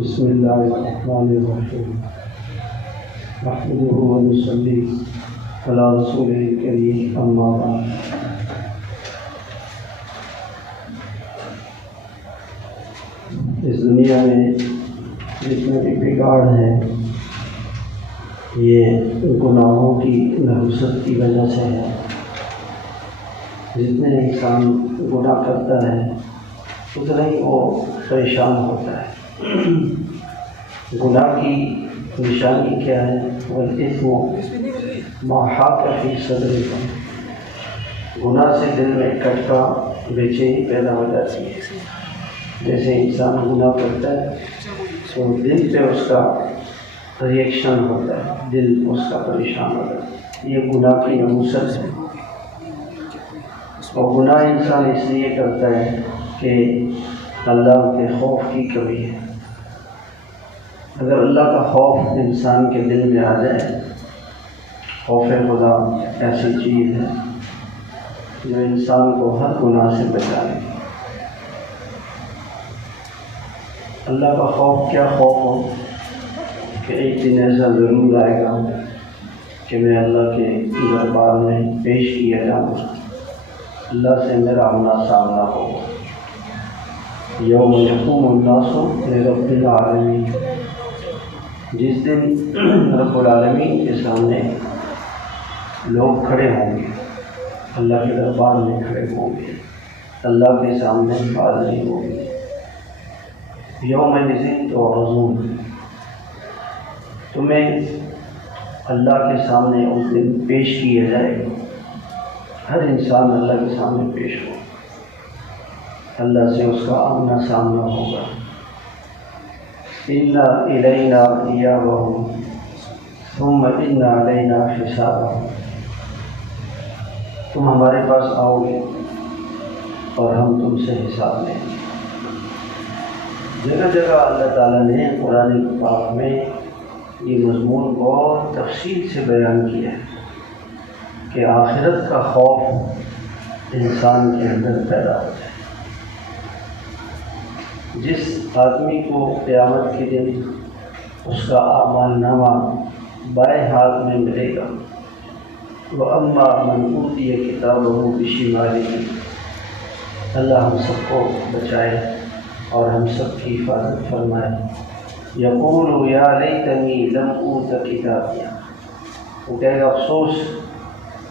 بسم اللہ الرحمن الرحیم نحمده ونصلی علی رسول کریم اما بعد۔ اس دنیا میں جتنے بھی بگاڑ ہیں یہ گناہوں کی نحوست کی وجہ سے ہے۔ جتنے انسان گناہ کرتا ہے اتنا ہی وہ پریشان ہوتا ہے۔ گناہ کی نشانی کیا ہے؟ والاسم ما حاک فی صدرک، گناہ سے دل میں کٹکا بے چینی پیدا ہو جاتی ہے۔ جیسے انسان گناہ کرتا ہے تو دل پہ اس کا ریئیکشن ہوتا ہے، دل اس کا پریشان ہوتا ہے۔ یہ گناہ کی نحوست ہے، اور گناہ انسان اس لیے کرتا ہے کہ اللہ کے خوف کی کمی ہے۔ اگر اللہ کا خوف انسان کے دل میں آ جائے، خوف خدا ایسی چیز ہے جو انسان کو ہر گناہ سے بچائے۔ اللہ کا خوف کیا خوف ہو کہ ایک دن ایسا ضرور آئے گا کہ میں اللہ کے دربار میں پیش کیا جاؤں گا، اللہ سے میرا آمنا سامنا ہوگا۔ یوم یقوم الناس لرب العالمین، جس دن رب العالمین کے سامنے لوگ کھڑے ہوں گے، اللہ کے دربار میں کھڑے ہوں گے، اللہ کے سامنے حاضری ہوگی۔ یومئذ تعرضون، تمہیں اللہ کے سامنے اس دن پیش کیا جائے گا۔ ہر انسان اللہ کے سامنے پیش ہو، اللہ سے اس کا آمنا سامنا ہوگا۔ اِنَّ إِلَيْنَا إِيَابَهُمْ ثُمَّ إِنَّ عَلَيْنَا حِسَابَهُمْ، تم ہمارے پاس آؤ گے اور ہم تم سے حساب لیں گے۔ جگہ جگہ اللہ تعالیٰ نے قرآن پاک میں یہ مضمون بہت تفصیل سے بیان کیا ہے کہ آخرت کا خوف انسان کے اندر پیدا ہو جائے۔ جس آدمی کو قیامت کے دن اس کا اعمال نامہ بائیں ہاتھ میں ملے گا، وَأَمَّا مَنْ أُوتِيَ كِتَابَهُ بِشِمَالِهِ، اللہ ہم سب کو بچائے اور ہم سب کی حفاظت فرمائے۔ يَقُولُ يَا لَيْتَنِي لَمْ أُوتَ كِتَابِيَهْ، وہ کہے گا افسوس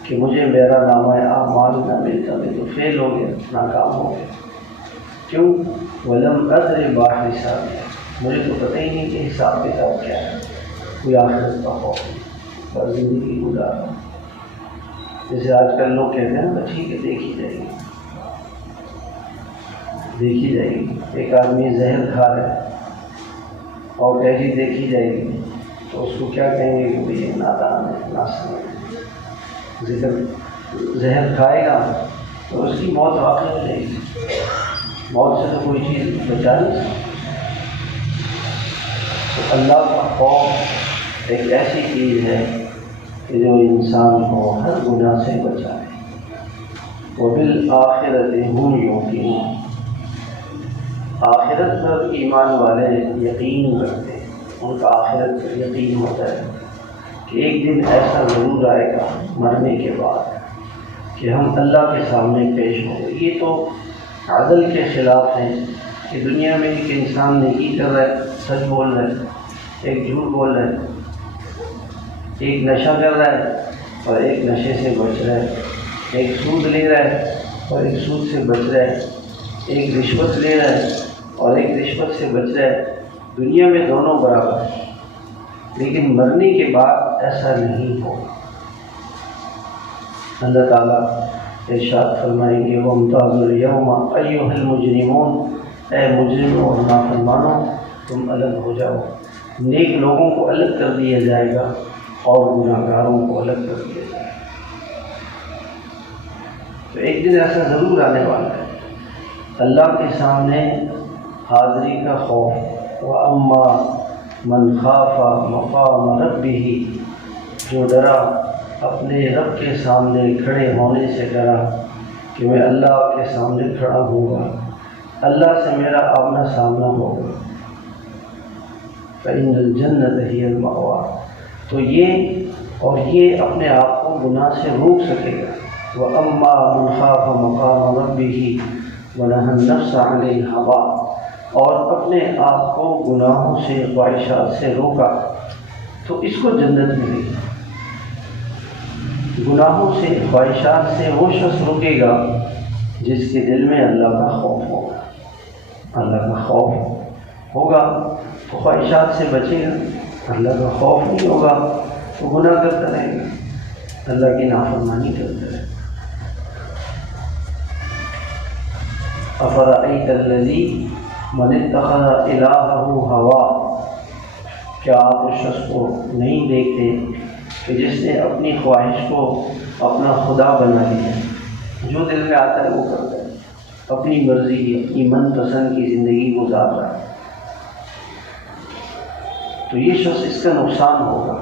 کہ مجھے میرا نامہ اعمال نہ ملتا، میں تو فیل ہو گیا، ناکام ہو گیا۔ کیوں؟ وَلَمْ أَدْرِ مَا حِسَابِيَهْ، مجھے تو پتہ ہی نہیں کہ حساب کتاب کیا ہے۔ کوئی آخرت کا خوف نہیں، بس زندگی گزار رہا ہے۔ جیسے آج کل لوگ کہتے ہیں نا ٹھیک ہے دیکھی جائے گی، دیکھی جائے گی۔ ایک آدمی زہر کھا رہا ہے اور کہے جی دیکھی جائے گی، تو اس کو کیا کہیں گے کہ بھئی یہ نادان ہے، ناسمجھ ہے۔ زہر کھائے گا تو اس کی موت واقع ہو جائے گی، موت سے تو کوئی چیز بچا نہیں سکتی۔ تو اللہ کا خوف ایک ایسی چیز ہے کہ جو انسان کو ہر گناہ سے بچائے۔ وَبِالْآخِرَةِ هُمْ يُوقِنُونَ، آخرت پر ایمان والے یقین رکھتے ہیں، ان کا آخرت پر یقین ہوتا ہے کہ ایک دن ایسا ضرور آئے گا مرنے کے بعد کہ ہم اللہ کے سامنے پیش ہوں گے۔ یہ تو عدل کے خلاف ہیں کہ دنیا میں ایک انسان نیکی کر رہا ہے، سچ بول رہا ہے، ایک جھوٹ بول رہا ہے، ایک نشہ کر رہا ہے اور ایک نشے سے بچ رہا ہے، ایک سود لے رہا ہے اور ایک سود سے بچ رہا ہے، ایک رشوت لے رہا ہے اور ایک رشوت سے بچ رہا ہے۔ دنیا میں دونوں برابر ہیں، لیکن مرنے کے بعد ایسا نہیں ہوگا۔ اللہ تعالیٰ ارشاد فرمائیں گے وَامْتَازُوا الْيَوْمَ أَيُّهَا الْمُجْرِمُونَ، اے مجرموں اور نافرمانوں تم الگ ہو جاؤ۔ نیک لوگوں کو الگ کر دیا جائے گا اور گناہ گاروں کو الگ کر دیا جائے گا۔ تو ایک دن ایسا ضرور آنے والا ہے، اللہ کے سامنے حاضری کا خوف۔ وَأَمَّا مَنْ خَافَ مَقَامَ رَبِّهِ، جو ڈرا اپنے رب کے سامنے کھڑے ہونے سے ڈرا کہ میں اللہ کے سامنے کھڑا ہوں گا، اللہ سے میرا آمنا سامنا ہوگا۔ فإن الجنة هي المأوى. تو یہ اپنے آپ کو گناہ سے روک سکے گا. وَأَمَّا مَنْ خَافَ مَقَامَ رَبِّهِ وَنَهَى النَّفْسَ عَنِ الْهَوَىٰ، اور اپنے آپ کو گناہوں سے خواہشات سے روکا تو اس کو جنت ملے گی. گناہوں سے خواہشات سے وہ شخص رکے گا جس کے دل میں اللہ کا خوف ہوگا. اللہ کا خوف ہوگا تو خواہشات سے بچے گا. اللہ کا خوف نہیں ہوگا تو گناہ کرتا رہے گا، اللہ کی نافرمانی کرتا رہے گا. أَفَرَأَيْتَ الَّذِي مَنِ اتَّخَذَ إِلَٰهَهُ هَوَىٰ، کیا آپ اس شخص کو نہیں دیکھتے کہ جس نے اپنی خواہش کو اپنا خدا بنا لیا، جو دل میں آتا ہے وہ کرتا ہے، اپنی مرضی اپنی من پسند کی زندگی گزار رہا ہے. تو یہ شخص اس کا نقصان ہوگا.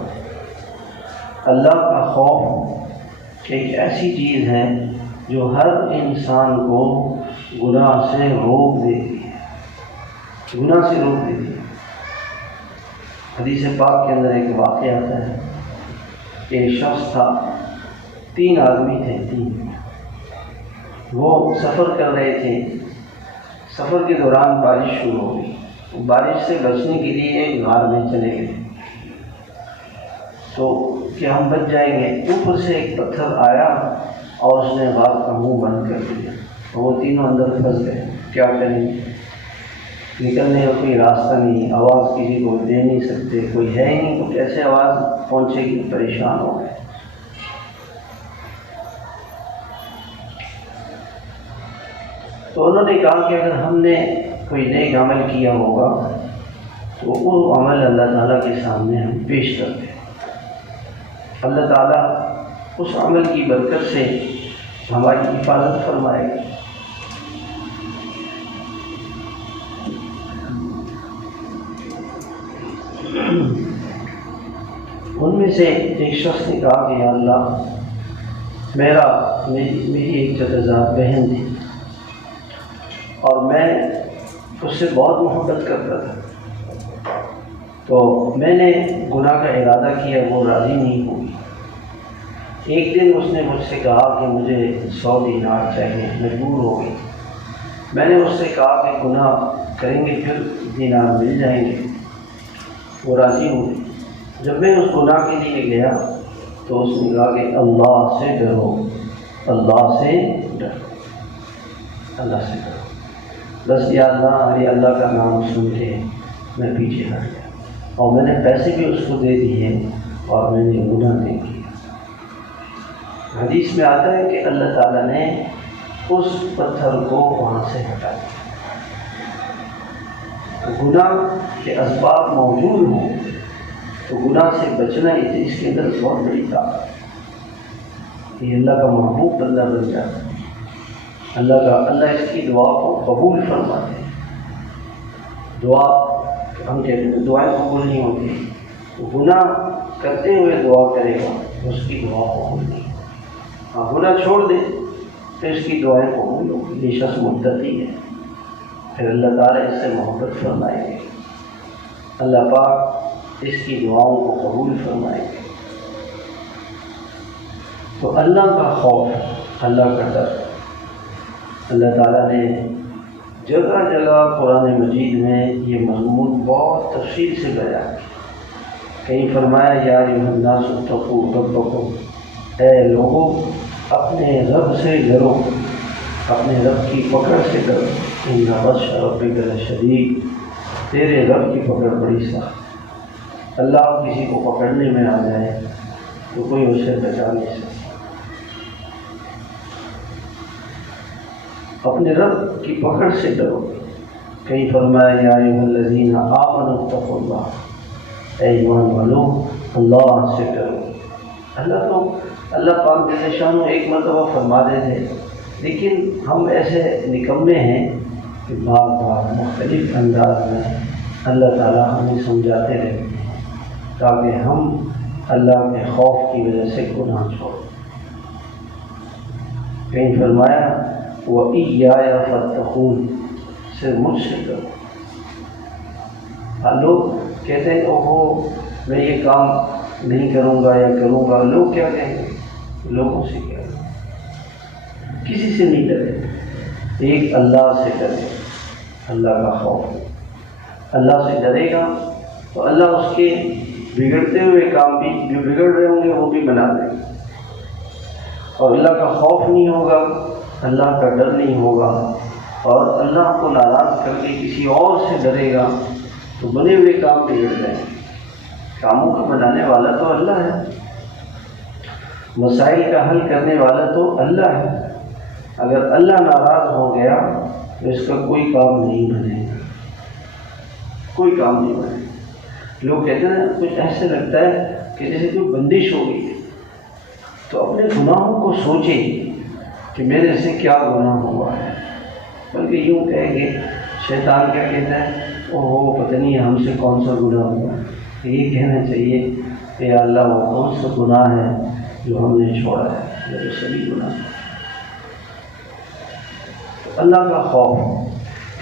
اللہ کا خوف ایک ایسی چیز ہے جو ہر انسان کو گناہ سے روک دیتی ہے، گناہ سے روک دیتی ہے. حدیث پاک کے اندر ایک واقعہ آتا ہے کہ ایک شخص تھا، 3 آدمی تھے، 3 وہ سفر کر رہے تھے. سفر کے دوران بارش شروع ہو گئی. بارش سے بچنے کے لیے ایک غار میں چلے گئے تو کہ ہم بچ جائیں گے. اوپر سے ایک پتھر آیا اور اس نے غار کا منہ بند کر دیا. وہ تینوں اندر پھنس گئے. کیا کریں گے؟ نکلنے کا کوئی راستہ نہیں، آواز کسی کو دے نہیں سکتے، کوئی ہے ہی نہیں تو کیسے آواز پہنچے گی؟ پریشان ہو گئے. تو انہوں نے کہا کہ اگر ہم نے کوئی نیک عمل کیا ہوگا تو وہ عمل اللہ تعالیٰ کے سامنے ہم پیش کرتے ہیں. اللہ تعالیٰ اس عمل کی برکت سے ہماری حفاظت فرمائے گا. ان میں سے ایک شخص نے کہا کہ یا اللہ، میری ایک جدزاد بہن تھی اور میں اس سے بہت محبت کرتا تھا، تو میں نے گناہ کا ارادہ کیا، وہ راضی نہیں ہوئی. ایک دن اس نے مجھ سے کہا کہ مجھے 100 دینار چاہیے، مجبور ہو گئی. میں نے اس سے کہا کہ گناہ کریں گے پھر دینار مل جائیں گے، وہ راضی ہوئی. جب میں اس گناہ کے لیے گیا تو اس نے کہا کہ اللہ سے ڈرو، اللہ سے ڈرو، اللہ سے ڈرو. بس یا اللہ کا نام سن کے میں پیچھے ہٹ گیا اور میں نے پیسے بھی اس کو دے دیے اور میں نے گناہ نہیں کیا. حدیث میں آتا ہے کہ اللہ تعالیٰ نے اس پتھر کو وہاں سے ہٹا دیا. گناہ کے اسباب موجود ہوں تو گناہ سے بچنا اس کے اندر بہت بڑی طاقت ہے. یہ اللہ کا محبوب بندہ بن جاتا ہے. اللہ اس کی دعا کو قبول فرماتے ہیں. دعا ہم کہتے ہیں دعائیں قبول نہیں ہوتی، گناہ کرتے ہوئے دعا کرے گا اس کی دعا قبول نہیں. ہاں، گناہ چھوڑ دے تو اس کی دعائیں قبول ہوگی. یہ شخص متقی ہے، پھر اللہ تعالیٰ اس سے محبت فرمائیں گے. اللہ پاک اس کی دعاؤں کو قبول فرمائیں گے. تو اللہ کا خوف، اللہ کا ڈر، اللہ تعالیٰ نے جگہ جگہ قرآن مجید میں یہ مضمون بہت تفصیل سے بیان کیا. کہیں فرمایا یا ایھا الناس اتقوا ربکم، اے لوگوں اپنے رب سے ڈرو، اپنے رب کی پکڑ سے ڈرو. ان بطش ربک لشدید، تیرے رب کی پکڑ بڑی سخت. اللہ کسی کو پکڑنے میں آ جائے تو کوئی اسے بچا نہیں سکتا. اپنے رب کی پکڑ سے ڈرو. کہیں فرمایا یا ایھا الذین آمنوا اتقوا اللہ، اے ایمان والو اللہ سے ڈرو. اللہ پاک جل شانہ ایک مرتبہ فرما دیتے، لیکن ہم ایسے نکمے ہیں کہ بار بار مختلف انداز میں اللہ تعالیٰ ہمیں سمجھاتے رہتے ہیں تاکہ ہم اللہ کے خوف کی وجہ سے گناہ چھوڑیں. کہیں فرمایا وَإِيَّايَ فَاتَّقُونِ، سے مجھ سے ڈرو. لوگ کہتے ہیں اوہو میں یہ کام نہیں کروں گا یا کروں گا، لوگ کیا کہیں گے؟ لوگوں سے کیا، کسی سے نہیں ڈرے، ایک اللہ سے ڈرے، اللہ کا خوف، اللہ سے ڈرے گا تو اللہ اس کے بگڑتے ہوئے کام بھی جو بگڑ رہے ہوں گے وہ بھی بنا دیں گے، اور اللہ کا خوف نہیں ہوگا، اللہ کا ڈر نہیں ہوگا، اور اللہ کو ناراض کر کے کسی اور سے ڈرے گا تو بنے ہوئے کام بگڑ جائیں گے۔ کاموں کو بنانے والا تو اللہ ہے، مسائل کا حل کرنے والا تو اللہ ہے، اگر اللہ ناراض ہو گیا تو اس کا کوئی کام نہیں بنے گا، کوئی کام نہیں بنے گا۔ لوگ کہتے ہیں کچھ ایسے لگتا ہے کہ جیسے کوئی بندش ہو گئی ہے، تو اپنے گناہوں کو سوچے کہ میرے سے کیا گناہ ہوا ہے، بلکہ یوں کہے کہ شیطان کیا کہتا ہے، اوہ پتہ نہیں ہم سے کون سا گناہ ہوا، یہ کہنا چاہیے کہ اللہ وہ کون سا گناہ ہے جو ہم نے چھوڑا ہے، میرے سبھی گناہ۔ تو اللہ کا خوف،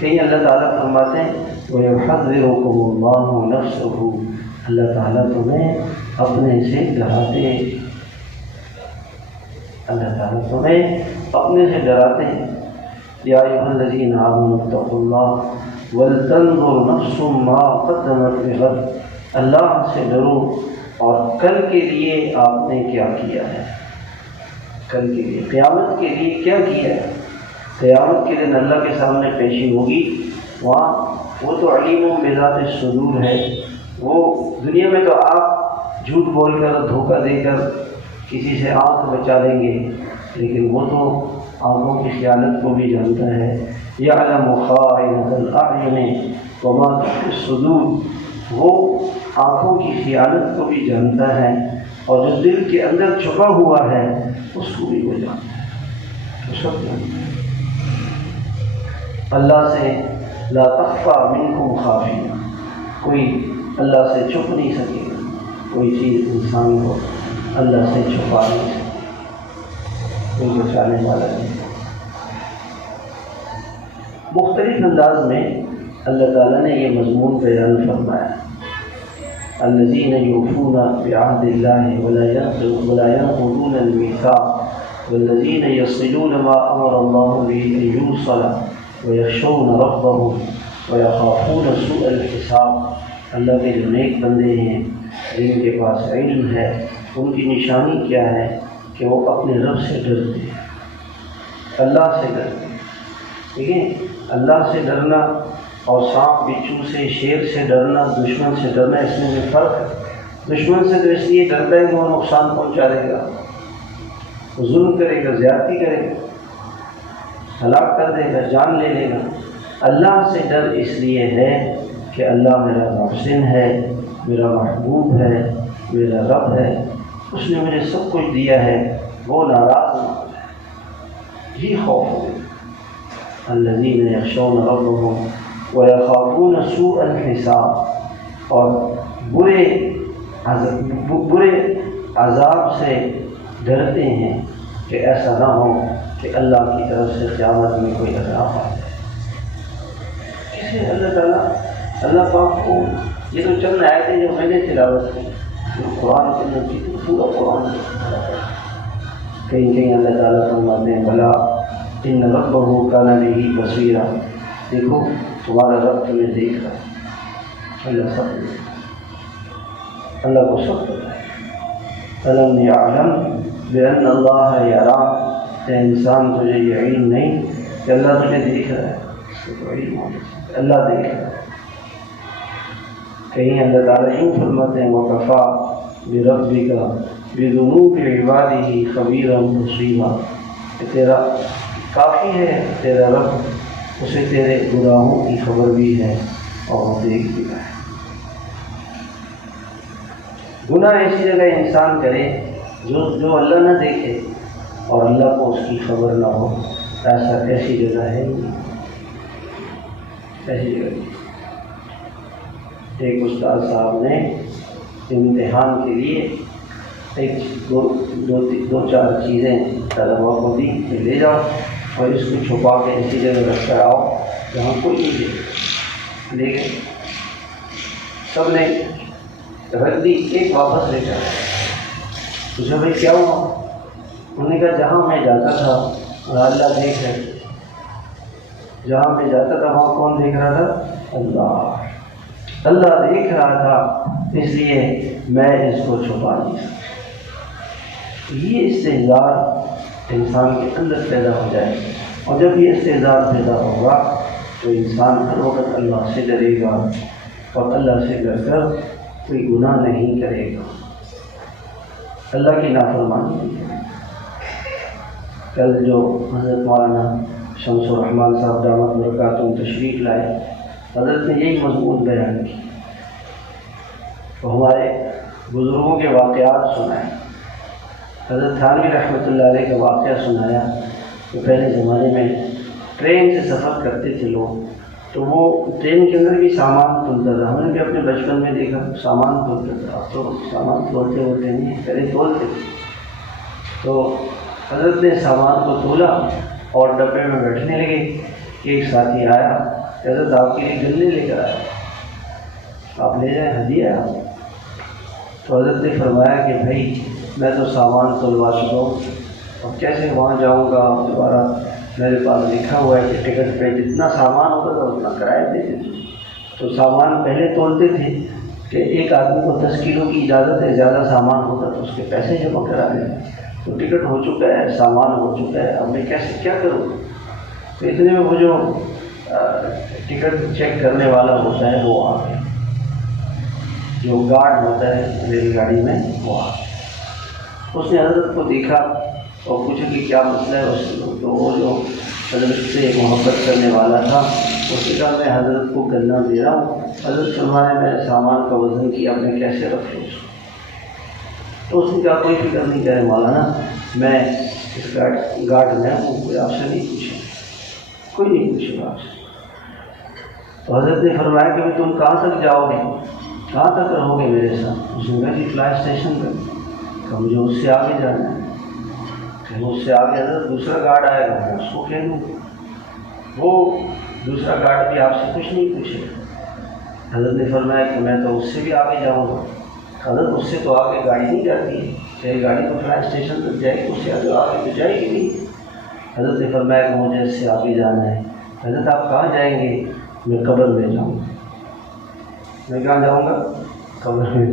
کہیں اللہ تعالیٰ فرماتے ہیں وَيُحَذِّرُكُمُ اللَّهُ نَفْسَهُ، اللہ تعالیٰ تمہیں اپنے سے ڈراتے ہیں، اللہ تعالیٰ تمہیں اپنے سے ڈراتے ہیں۔ یا ایھا الذین آمنوا اتقوا اللہ وَلْتَنظُرْ نَفْسٌ مَّا قَدَّمَتْ لِغَدٍ، اللہ سے ڈرو اور کل کے لیے آپ نے کیا کیا ہے، کل کے لیے، قیامت کے لیے کیا کیا ہے۔ قیامت کے دن اللہ کے سامنے پیشی ہوگی، وہاں وہ تو علیم بذات الصدور ہے، وہ دنیا میں تو آپ جھوٹ بول کر دھوکہ دے کر کسی سے آنکھ بچا لیں گے، لیکن وہ تو آنکھوں کی خیانت کو بھی جانتا ہے۔ یعلم خائنۃ الاعین وما تخفی الصدور، وہ آنکھوں کی خیانت کو بھی جانتا ہے، اور جو دل کے اندر چھپا ہوا ہے اس کو بھی وہ جانتا ہے، تو سب جانتا ہے۔ اللہ سے لا تخفی منکم خافیہ، کوئی اللہ سے چھپ نہیں سکے گا، کوئی چیز انسان کو اللہ سے چھپا نہیں سکے، کوئی بچانے والا نہیں۔ مختلف انداز میں اللہ تعالیٰ نے یہ مضمون بیان فرمایا، الذین یوفون بعہد اللہ ولا ینقضون المیثاق والذین یصلون ما امر اللہ بہ ان یوصل ویخشون ربهم ویخافون سوء الحساب۔ اللہ کے جو نیک بندے ہیں جن کے پاس علم ہے، ان کی نشانی کیا ہے کہ وہ اپنے رب سے ڈرتے ہیں، اللہ سے ڈرتے ہیں۔ ٹھیک ہے، اللہ سے ڈرنا اور سانپ بچھو سے، شیر سے ڈرنا، دشمن سے ڈرنا، اس میں بھی فرق ہے۔ دشمن سے تو اس لیے ڈرتا ہے کہ وہ نقصان پہنچا دے گا، وہ ظلم کرے گا، زیادتی کرے گا، ہلاک کر دے گا، جان لے لے گا۔ اللہ سے ڈر اس لیے ہے کہ اللہ میرا محسن ہے، میرا محبوب ہے، میرا رب ہے، اس نے مجھے سب کچھ دیا ہے، وہ ناراض نہ ہو جائے، یہ خوف ہو۔ الذین یخشون ربهم ویخافون سوء الحساب، اور برے عذاب سے ڈرتے ہیں کہ ایسا نہ ہو کہ اللہ کی طرف سے قیامت میں کوئی عذاب آ جائے۔ کسے اللہ تعالیٰ، اللہ پاک کو، یہ تو چند آیتیں جو میں نے تلاوت کی، قرآن کے اندر کی پورا قرآن، کہیں کہیں اللہ تعالیٰ فرماتے ہیں بلا ان ربہ کان بہ بصیرا، دیکھو تمہارا رب تمہیں دیکھ رہا ہے، اللہ سب دیکھ رہا ہے، اللہ کو سب پتہ ہے۔ الم یعلم بان اللہ یرا، اے انسان تجھے یہ علم نہیں کہ اللہ تجھے دیکھ رہا ہے، تو علم ہونا چاہیے، اللہ دیکھ رہا ہے۔ کہیں اللہ تعالیٰ یوں فرماتے ہیں وَكَفَىٰ بِرَبِّكَ بِذُنُوبِ عِبَادِهِ خَبِيرًا بَصِيرًا، کہ تیرا کافی ہے، تیرا رب، اسے تیرے گناہوں کی خبر بھی ہے اور وہ دیکھ بھی رہا ہے۔ گناہ ایسی جگہ انسان کرے جو اللہ نہ دیکھے اور اللہ کو اس کی خبر نہ ہو، ایسی جگہ ہے نہیں، ایسی جگہ نہیں۔ ایک استاد صاحب نے امتحان کے لیے دو چار چیزیں طلباء کو دی کہ لے جاؤ اور اس کو چھپا کے ایسی جگہ رکھ کر آؤ جہاں کوئی نہیں دیکھے، لے گئے۔ سب نے رکھ دی، ایک واپس لے جا۔ پوچھا بھائی کیا ہوا؟ انہوں نے کہا جہاں میں جاتا تھا اللہ دیکھ رہے تھے، جہاں میں جاتا تھا وہاں کون دیکھ رہا تھا؟ اللہ دیکھ رہا تھا، اس لیے میں اس کو چھپا نہیں سکتا۔ یہ استحضار انسان کے اندر پیدا ہو جائے، اور جب یہ استحضار پیدا ہوگا تو انسان ہر وقت اللہ سے ڈرے گا، اور اللہ سے ڈر کر کوئی گناہ نہیں کرے گا، اللہ کی نافرمانی نہیں کرے گا۔ کل جو حضرت مولانا شمس الرحمان صاحب دامت برکاتہم تشریف لائے، حضرت نے یہی مضمون بیان کی، تو ہمارے بزرگوں کے واقعات سنائے۔ حضرت تھانوی رحمۃ اللہ علیہ کا واقعہ سنایا کہ پہلے زمانے میں ٹرین سے سفر کرتے تھے لوگ، تو وہ ٹرین کے اندر بھی سامان تلتا تھا۔ ہم نے بھی اپنے بچپن میں دیکھا سامان تلتا تھا، اب تو سامان تولتے ہوتے نہیں، پہلے تولتے تھے۔ تو حضرت نے سامان کو تولا اور ڈبے میں بیٹھنے لگے کہ ایک ساتھی آیا، حضرت آپ کے لیے گلے لے کر آیا، آپ لے جائیں، ہدیہ ہے۔ تو حضرت نے فرمایا کہ بھائی میں تو سامان تلوا چکا ہوں، اب کیسے وہاں جاؤں گا دوبارہ؟ میرے پاس لکھا ہوا ہے کہ ٹکٹ پہ جتنا سامان ہوتا تھا اتنا کرایہ دیتے تھے۔ تو سامان پہلے تولتے تھے کہ ایک آدمی کو 10 کلو کی اجازت ہے، زیادہ سامان ہوتا تو اس کے پیسے جمع کرا لیں۔ تو ٹکٹ ہو چکا ہے، سامان ہو چکا ہے، اب میں کیسے کیا کروں؟ تو اتنے میں وہ جو ٹکٹ چیک کرنے والا ہوتا ہے وہ آ گیا، جو گارڈ ہوتا ہے ریل گاڑی میں وہ آ گیا۔ اس نے حضرت کو دیکھا اور پوچھا کہ کیا مسئلہ ہے اس کو؟ تو وہ جو حضرت سے محبت کرنے والا تھا اس نے کہا میں حضرت کو گنا دے رہا ہوں، حضرت فرمایا میں سامان کا وزن کیا، میں کیسے رکھ لوں اس کو؟ تو اس نے کہا کوئی فکر نہیں کرے مولانا، میں اس گارڈ میں ہوں، کوئی آپ سے نہیں پوچھے، کوئی نہیں پوچھے گا آپ سے۔ تو حضرت نے فرمایا کہ تم کہاں تک جاؤ گے، کہاں تک رہو گے میرے ساتھ؟ اس نے کہا کہ فلائی اسٹیشن پر، کہ مجھے اس سے آگے جانا ہے۔ کہ اس سے آگے حضرت دوسرا گارڈ آئے گا، میں اس کو کہہ دوں، وہ دوسرا گارڈ بھی آپ سے کچھ نہیں پوچھے۔ حضرت نے فرمایا کہ میں تو اس سے بھی آگے جاؤں گا۔ حضرت اس سے تو آگے گاڑی نہیں جاتی ہے، چاہے گاڑی تو فلائی اسٹیشن تک جائے گی، اس سے آگے تو جائے گی نہیں۔ حضرت نے فرمایا کہ مجھے اس سے آگے جانا ہے۔ حضرت آپ کہاں جائیں گے؟ میں قبر میں جاؤں گا۔ میں کہاں جاؤں گا؟ قبر میں۔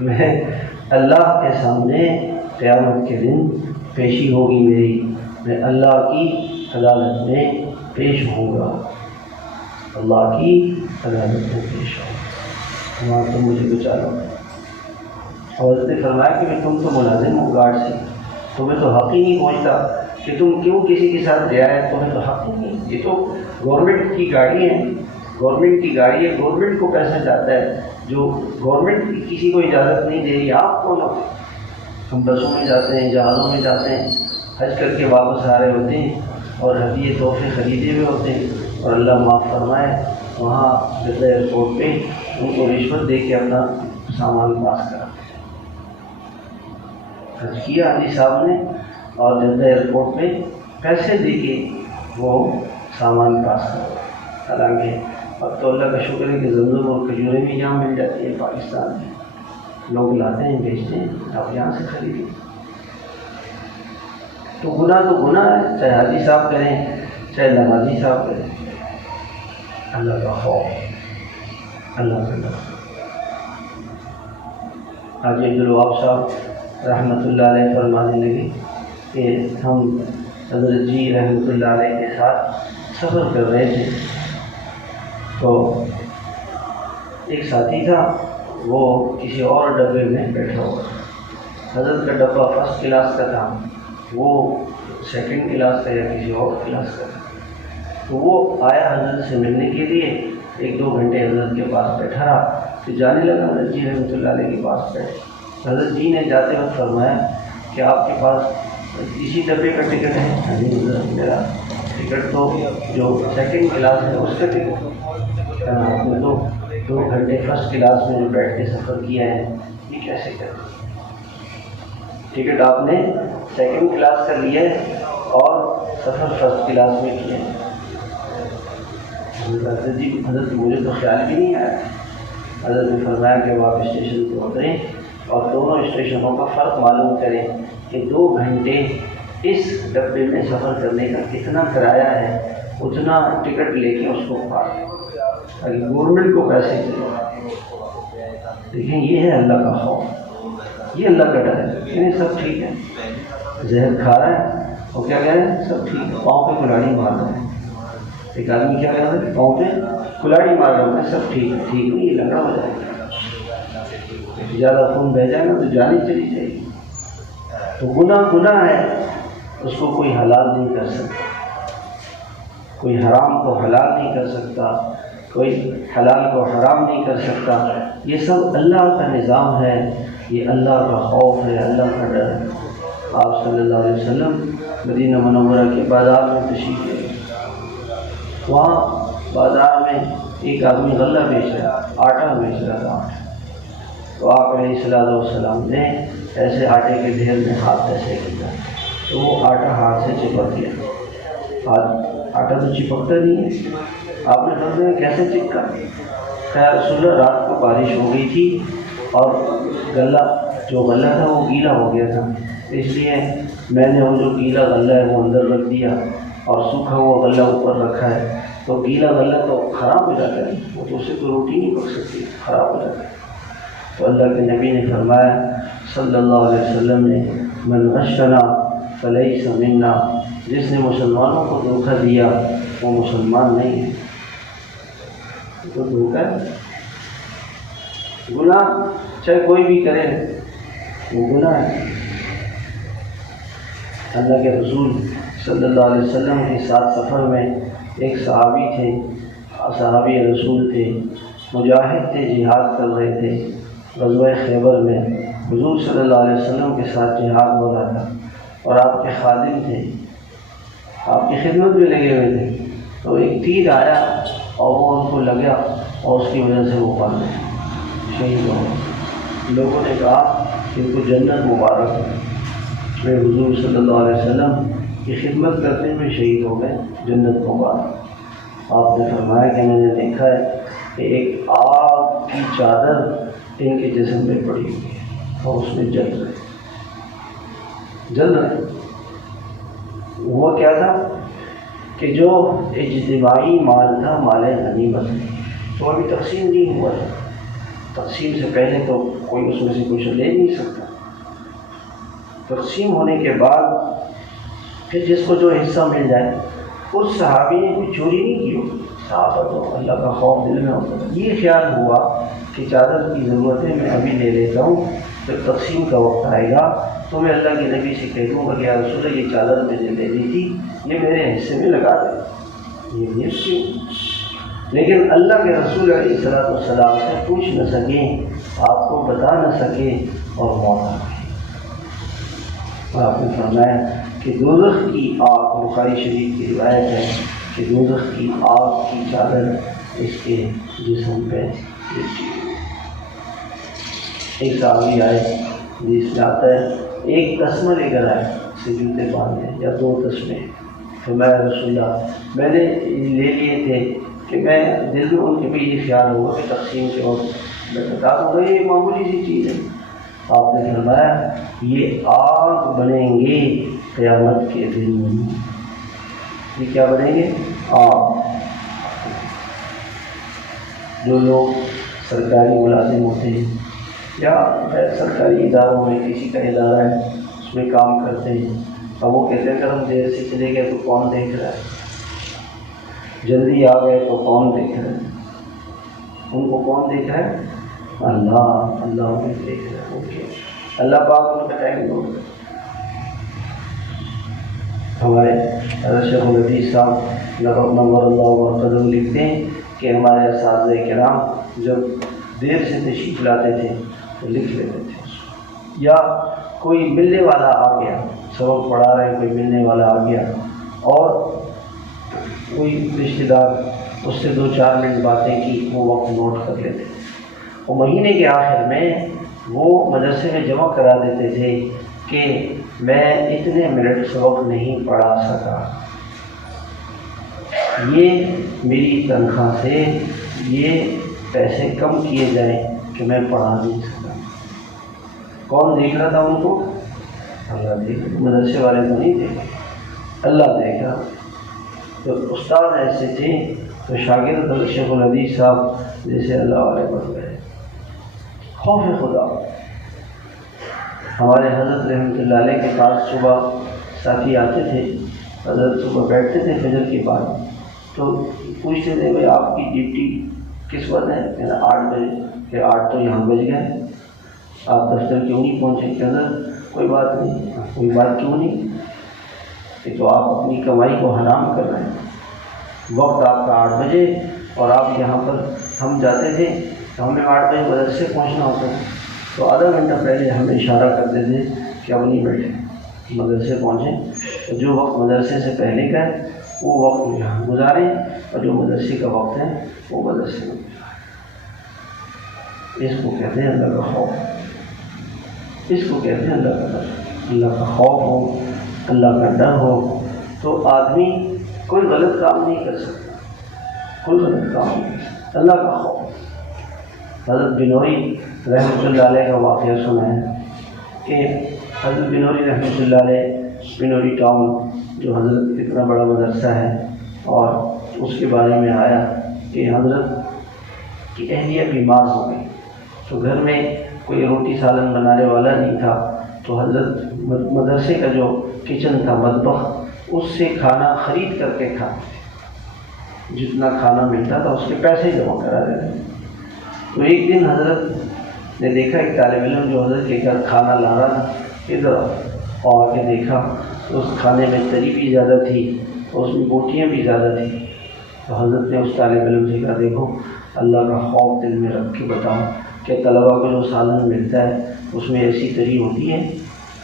میں اللہ کے سامنے قیامت کے دن پیشی ہوگی میری، میں اللہ کی عدالت میں پیش ہوں گا، اللہ کی عدالت میں پیش ہوں گا، وہاں تم مجھے بچا لو۔ اور حضرت نے فرمایا کہ تم تو ملازم ہو گارڈ سے، تمہیں تو حق ہی نہیں پہنچتا کہ تم کیوں کسی کے ساتھ رعایت، تمہیں تو حق ہی نہیں، یہ تو گورنمنٹ کی گاڑی ہے، گورنمنٹ کی گاڑی ہے، گورنمنٹ کو پیسہ جاتا ہے، جو گورنمنٹ کسی کو اجازت نہیں دے رہی، آپ کون ہو؟ ہم بسوں میں جاتے ہیں، جہازوں میں جاتے ہیں، حج کر کے واپس آ رہے ہوتے ہیں اور ہدیے تحفے خریدے ہوئے ہوتے ہیں، اور اللہ معاف فرمائے وہاں جدہ ایئرپورٹ پہ ان کو رشوت دے کے اپنا سامان پاس کرا، حج کیا حاجی صاحب نے، اور جدہ ایئرپورٹ پہ پیسے دے کے وہ سامان پاس کرا۔ حالانکہ اب تو اللہ کا شکر ہے کہ زمزم اور کھجوریں بھی یہاں مل جاتی ہیں پاکستان میں، لوگ لاتے ہیں بیچتے ہیں، آپ یہاں سے خریدیں۔ تو گناہ ہے، چاہے حاجی صاحب کریں چاہے نمازی صاحب کریں، اللہ کا خوف، اللہ کا ڈر۔ حاجی عبدالوہاب صاحب رحمۃ اللہ علیہ فرمانے لگے کہ ہم حضرت جی رحمۃ اللہ علیہ کے ساتھ سفر کر رہے تھے، تو ایک ساتھی تھا وہ کسی اور ڈبے میں بیٹھا ہوا، حضرت کا ڈبہ فرسٹ کلاس کا تھا، وہ سیکنڈ کلاس کا یا کسی اور کلاس کا تھا۔ تو وہ آیا حضرت سے ملنے کے لیے، 1-2 گھنٹے حضرت کے پاس بیٹھا رہا، پھر جانے لگا حضرت جی رحمۃ اللہ علیہ کے پاس بیٹھے۔ حضرت جی نے جاتے وقت فرمایا کہ آپ کے پاس اسی ڈبے کا ٹکٹ ہے؟ نہیں حضرت میرا ٹکٹ تو جو سیکنڈ کلاس ہے اس کا ٹکٹ، آپ نے تو 2 گھنٹے فرسٹ کلاس میں جو بیٹھ کے سفر کیا ہے، یہ کیسے کریں؟ ٹکٹ آپ نے سیکنڈ کلاس کا لیا ہے اور سفر فرسٹ کلاس میں کیا ہے۔ حضرت جی حضرت مجھے تو خیال بھی نہیں آیا، حضرت نے فرمایا کہ وہ آپ اسٹیشن پہ اتریں اور دونوں اسٹیشنوں کا فرق معلوم کریں کہ 2 گھنٹے اس ڈبے میں سفر کرنے کا کتنا کرایہ ہے، اتنا ٹکٹ لے کے اس کو کاٹیں تاکہ گورنمنٹ کو پیسے دیں۔ دیکھیں یہ ہے اللہ کا خوف، یہ اللہ کا ڈر ہے۔ یعنی سب ٹھیک ہے، زہر کھا رہا ہے اور کیا کہہ رہے ہیں سب ٹھیک ہے، پاؤں پہ کلاڑی مار رہا ہے۔ ایک آدمی کیا کہہ رہا ہے پاؤں پہ کلاڑی مار رہا ہے، سب ٹھیک ہے، ٹھیک نہیں، یہ لگڑا ہو جائے گا، زیادہ خون بہ جائے گا تو جان ہی چلی جائے گی۔ تو گناہ ہے، اس کو کوئی حلال نہیں کر سکتا، کوئی حرام کو حلال نہیں کر سکتا، کوئی حلال کو حرام نہیں کر سکتا۔ یہ سب اللہ کا نظام ہے، یہ اللہ کا خوف ہے، اللہ کا ڈر ہے۔ آپ صلی اللہ علیہ وسلم مدینہ منورہ کے بازار میں تشریف لے گئے، وہاں بازار میں ایک آدمی غلہ بیچ رہا، آٹا بیچ رہا تھا۔ تو آپ علیہ السلام نے ایسے آٹے کے ڈھیر میں ہاتھ ایسے کیا تو وہ آٹا ہاتھ سے چپک گیا۔ آٹا تو چپکتا نہیں ہے، آپ نے فرمایا کیسے چپکا؟ خیر رسول اللہ رات کو بارش ہو گئی تھی اور جو غلہ تھا وہ گیلا ہو گیا تھا، اس لیے میں نے وہ جو گیلا غلہ ہے وہ اندر رکھ دیا اور سوکھا ہوا غلہ اوپر رکھا ہے۔ تو گیلا غلہ تو خراب ہو جاتا ہے، وہ تو اسے تو روٹی نہیں پک سکتی، خراب ہو جاتا ہے۔ تو اللہ کے نبی نے فرمایا صلی اللہ علیہ وسلم نے من غشنا فلیس منا، جس نے مسلمانوں کو دھوکہ دیا وہ مسلمان نہیں ہے۔ تو دھوکہ ہے، گناہ چاہے کوئی بھی کرے وہ گناہ ہے۔ اللہ کے رسول صلی اللہ علیہ وسلم کے ساتھ سفر میں ایک صحابی تھے، صحابی رسول تھے، مجاہد تھے، جہاد کر رہے تھے۔ غزوہ خیبر میں حضور صلی اللہ علیہ وسلم کے ساتھ جہاد ہو رہا تھا اور آپ کے خادم تھے، آپ کی خدمت میں لگے ہوئے تھے۔ تو ایک تیر آیا اور وہ ان کو لگا اور اس کی وجہ سے وہ مر گئے، شہید ہو گئے۔ لوگوں نے کہا کہ ان کو جنت مبارک ہے، میں حضور صلی اللہ علیہ وسلم کی خدمت کرتے ہوئے شہید ہو گئے، جنت مبارک۔ آپ نے فرمایا کہ میں نے دیکھا ہے کہ ایک آگ کی چادر ان کے جسم پہ پڑی ہوئی ہے اور اس میں جل رہے۔ وہ کیا تھا کہ جو اجتماعی مال تھا، مال غنیمت، تو ابھی تقسیم نہیں ہوا تھا۔ تقسیم سے پہلے تو کوئی اس میں سے کچھ لے نہیں سکتا، تقسیم ہونے کے بعد پھر جس کو جو حصہ مل جائے۔ اس صحابی نے کوئی چوری نہیں کی ہوگی، صحابہ تو اللہ کا خوف دل میں ہوتا ہے۔ یہ خیال ہوا کہ چادر کی ضرورت ہے، میں ابھی لے لیتا ہوں، جب تقسیم کا وقت آئے گا تو میں اللہ کے نبی سے کہہ دوں گا کہ یا رسول اللہ یہ چادر میں نے لے لی تھی، یہ میرے حصے میں لگا دیں، یہ نیت کیوں؟ لیکن اللہ کے رسول علیہ السلام سے پوچھ نہ سکیں، آپ کو بتا نہ سکے اور موت آ گئی۔ اور آپ نے فرمایا کہ دوزخ کی آگ، بخاری شریف کی روایت ہے کہ دوزخ کی آگ کی چادر اس کے جسم پہ لپٹی ہوئی۔ ایک صحابی آئے جس میں آتا ہے ایک تسمہ لے کر آئے، سجدے باندھے یا 2 تسمے، تو میں رسول اللہ میں نے لے لیے تھے کہ میں دل میں ان کے بھی یہ خیال ہوگا کہ تقسیم کے وقت میں بتا دوں گا یہ معمولی سی چیز ہے۔ آپ نے فرمایا یہ آگ بنیں گے قیامت کے دن۔ یہ کیا بنیں گے؟ آگ۔ جو لوگ سرکاری ملازم ہوتے ہیں یا سرکاری اداروں میں کسی کا ادارہ ہے اس میں کام کرتے ہیں، اب وہ کہتے ہیں اگر ہم دیر سے چلے گئے تو کون دیکھ رہا ہے، جلدی آ گئے تو کون دیکھ رہا ہے، ان کو کون دیکھ رہا ہے؟ اللہ انہیں دیکھ رہا ہے۔ اوکے، اللہ پاک ان کا ٹائم دو۔ ہمارے شیخ الحدیث صاحب نور اللہ مرقدہ لکھتے ہیں کہ ہمارے اساتذہ کرام جب دیر سے تشریف لاتے تھے تو لکھ لیتے تھے، یا کوئی ملنے والا آ گیا، سبق پڑھا رہے کوئی ملنے والا آ گیا اور کوئی رشتہ دار اس سے 2-4 منٹ باتیں کی، وہ وقت نوٹ کر لیتے تھے، اور مہینے کے آخر میں وہ مدرسے میں جمع کرا دیتے تھے کہ میں اتنے منٹ سبق نہیں پڑھا سکا، یہ میری تنخواہ سے یہ پیسے کم کیے جائیں کہ میں پڑھا نہیں سکتا۔ کون دیکھ رہا تھا ان کو؟ اللہ دیکھ، مدرسے والے تو نہیں دیکھ، اللہ دیکھ رہا۔ تو استاد ایسے تھے تو شاگرد شیخ الحدیث صاحب جیسے اللہ والے بن گئے۔ خوف خدا۔ ہمارے حضرت رحمۃ اللہ علیہ کے پاس صبح ساتھی آتے تھے، حضرت صبح بیٹھتے تھے فجر کے بعد، تو پوچھتے تھے بھائی آپ کی ڈیوٹی کس وقت ہے؟ کہنا 8 بجے۔ کہ 8 تو یہاں بج گئے، آپ دفتر کیوں نہیں پہنچے؟ کہ حضرت کوئی بات نہیں۔ کوئی بات کیوں نہیں؟ کہ تو آپ اپنی کمائی کو حرام کر رہے ہیں، وقت آپ کا 8 بجے اور آپ یہاں پر، ہم جاتے تھے تو ہمیں 8 بجے مدرسے پہنچنا ہوتا ہے، تو آدھا گھنٹہ پہلے ہمیں اشارہ کرتے تھے کہ اب نہیں بیٹھے، مدرسے پہنچیں، تو جو وقت مدرسے سے پہلے کا ہے وہ وقت یہاں گزاریں، اور جو مدرسے کا وقت ہے وہ مدرسے میں گزاریں۔ اس کو کہتے ہیں اللہ کا خوف، اس کو کہتے ہیں اللہ کا ڈر۔ اللہ کا خوف ہو، اللہ کا ڈر ہو تو آدمی کوئی غلط کام نہیں کر سکتا، کوئی غلط کام نہیں کر سکتا۔ اللہ کا خوف۔ حضرت بنوری رحمۃ اللہ علیہ کا واقعہ سنا ہے کہ حضرت بنوری رحمۃ اللہ علیہ، بنوری ٹاؤن جو حضرت اتنا بڑا مدرسہ ہے، اور اس کے بارے میں آیا کہ حضرت کی اہلیہ بیمار ہو گئی، تو گھر میں کوئی روٹی سالن بنانے والا نہیں تھا، تو حضرت مدرسے کا جو کچن تھا، مطبخ، اس سے کھانا خرید کر کے کھاتے تھے، جتنا کھانا ملتا تھا اس کے پیسے جمع کرا دیتے تھے۔ تو ایک دن حضرت نے دیکھا ایک طالب علم جو حضرت کے گھر کھانا لا رہا تھا، ادھر اور کے دیکھا تو اس کھانے میں تری بھی زیادہ تھی اور اس میں بوٹیاں بھی زیادہ تھیں، تو حضرت نے اس طالب علم سے کہا دیکھو اللہ کا خوف دل میں رکھ کے بتاؤ کہ طلباء کو جو سالن ملتا ہے اس میں ایسی تری ہوتی ہے